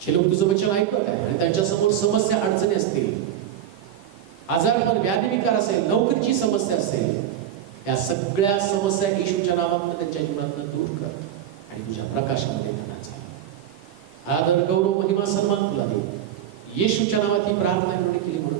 जे लोक तुझं वचन ऐकत आहे आणि त्यांच्या समोर समस्या अडचणी असतील, आजारपण, व्याधिविकार असेल, नोकरीची समस्या असेल, या सगळ्या समस्या येशूच्या नावातून त्यांच्या जीवनातून दूर कर आणि तुझ्या प्रकाशामध्ये त्यांना चाल. आदर, गौरव, महिमा, सन्मान तुला दे. येशूच्या नावात ही प्रार्थना केली म्हणून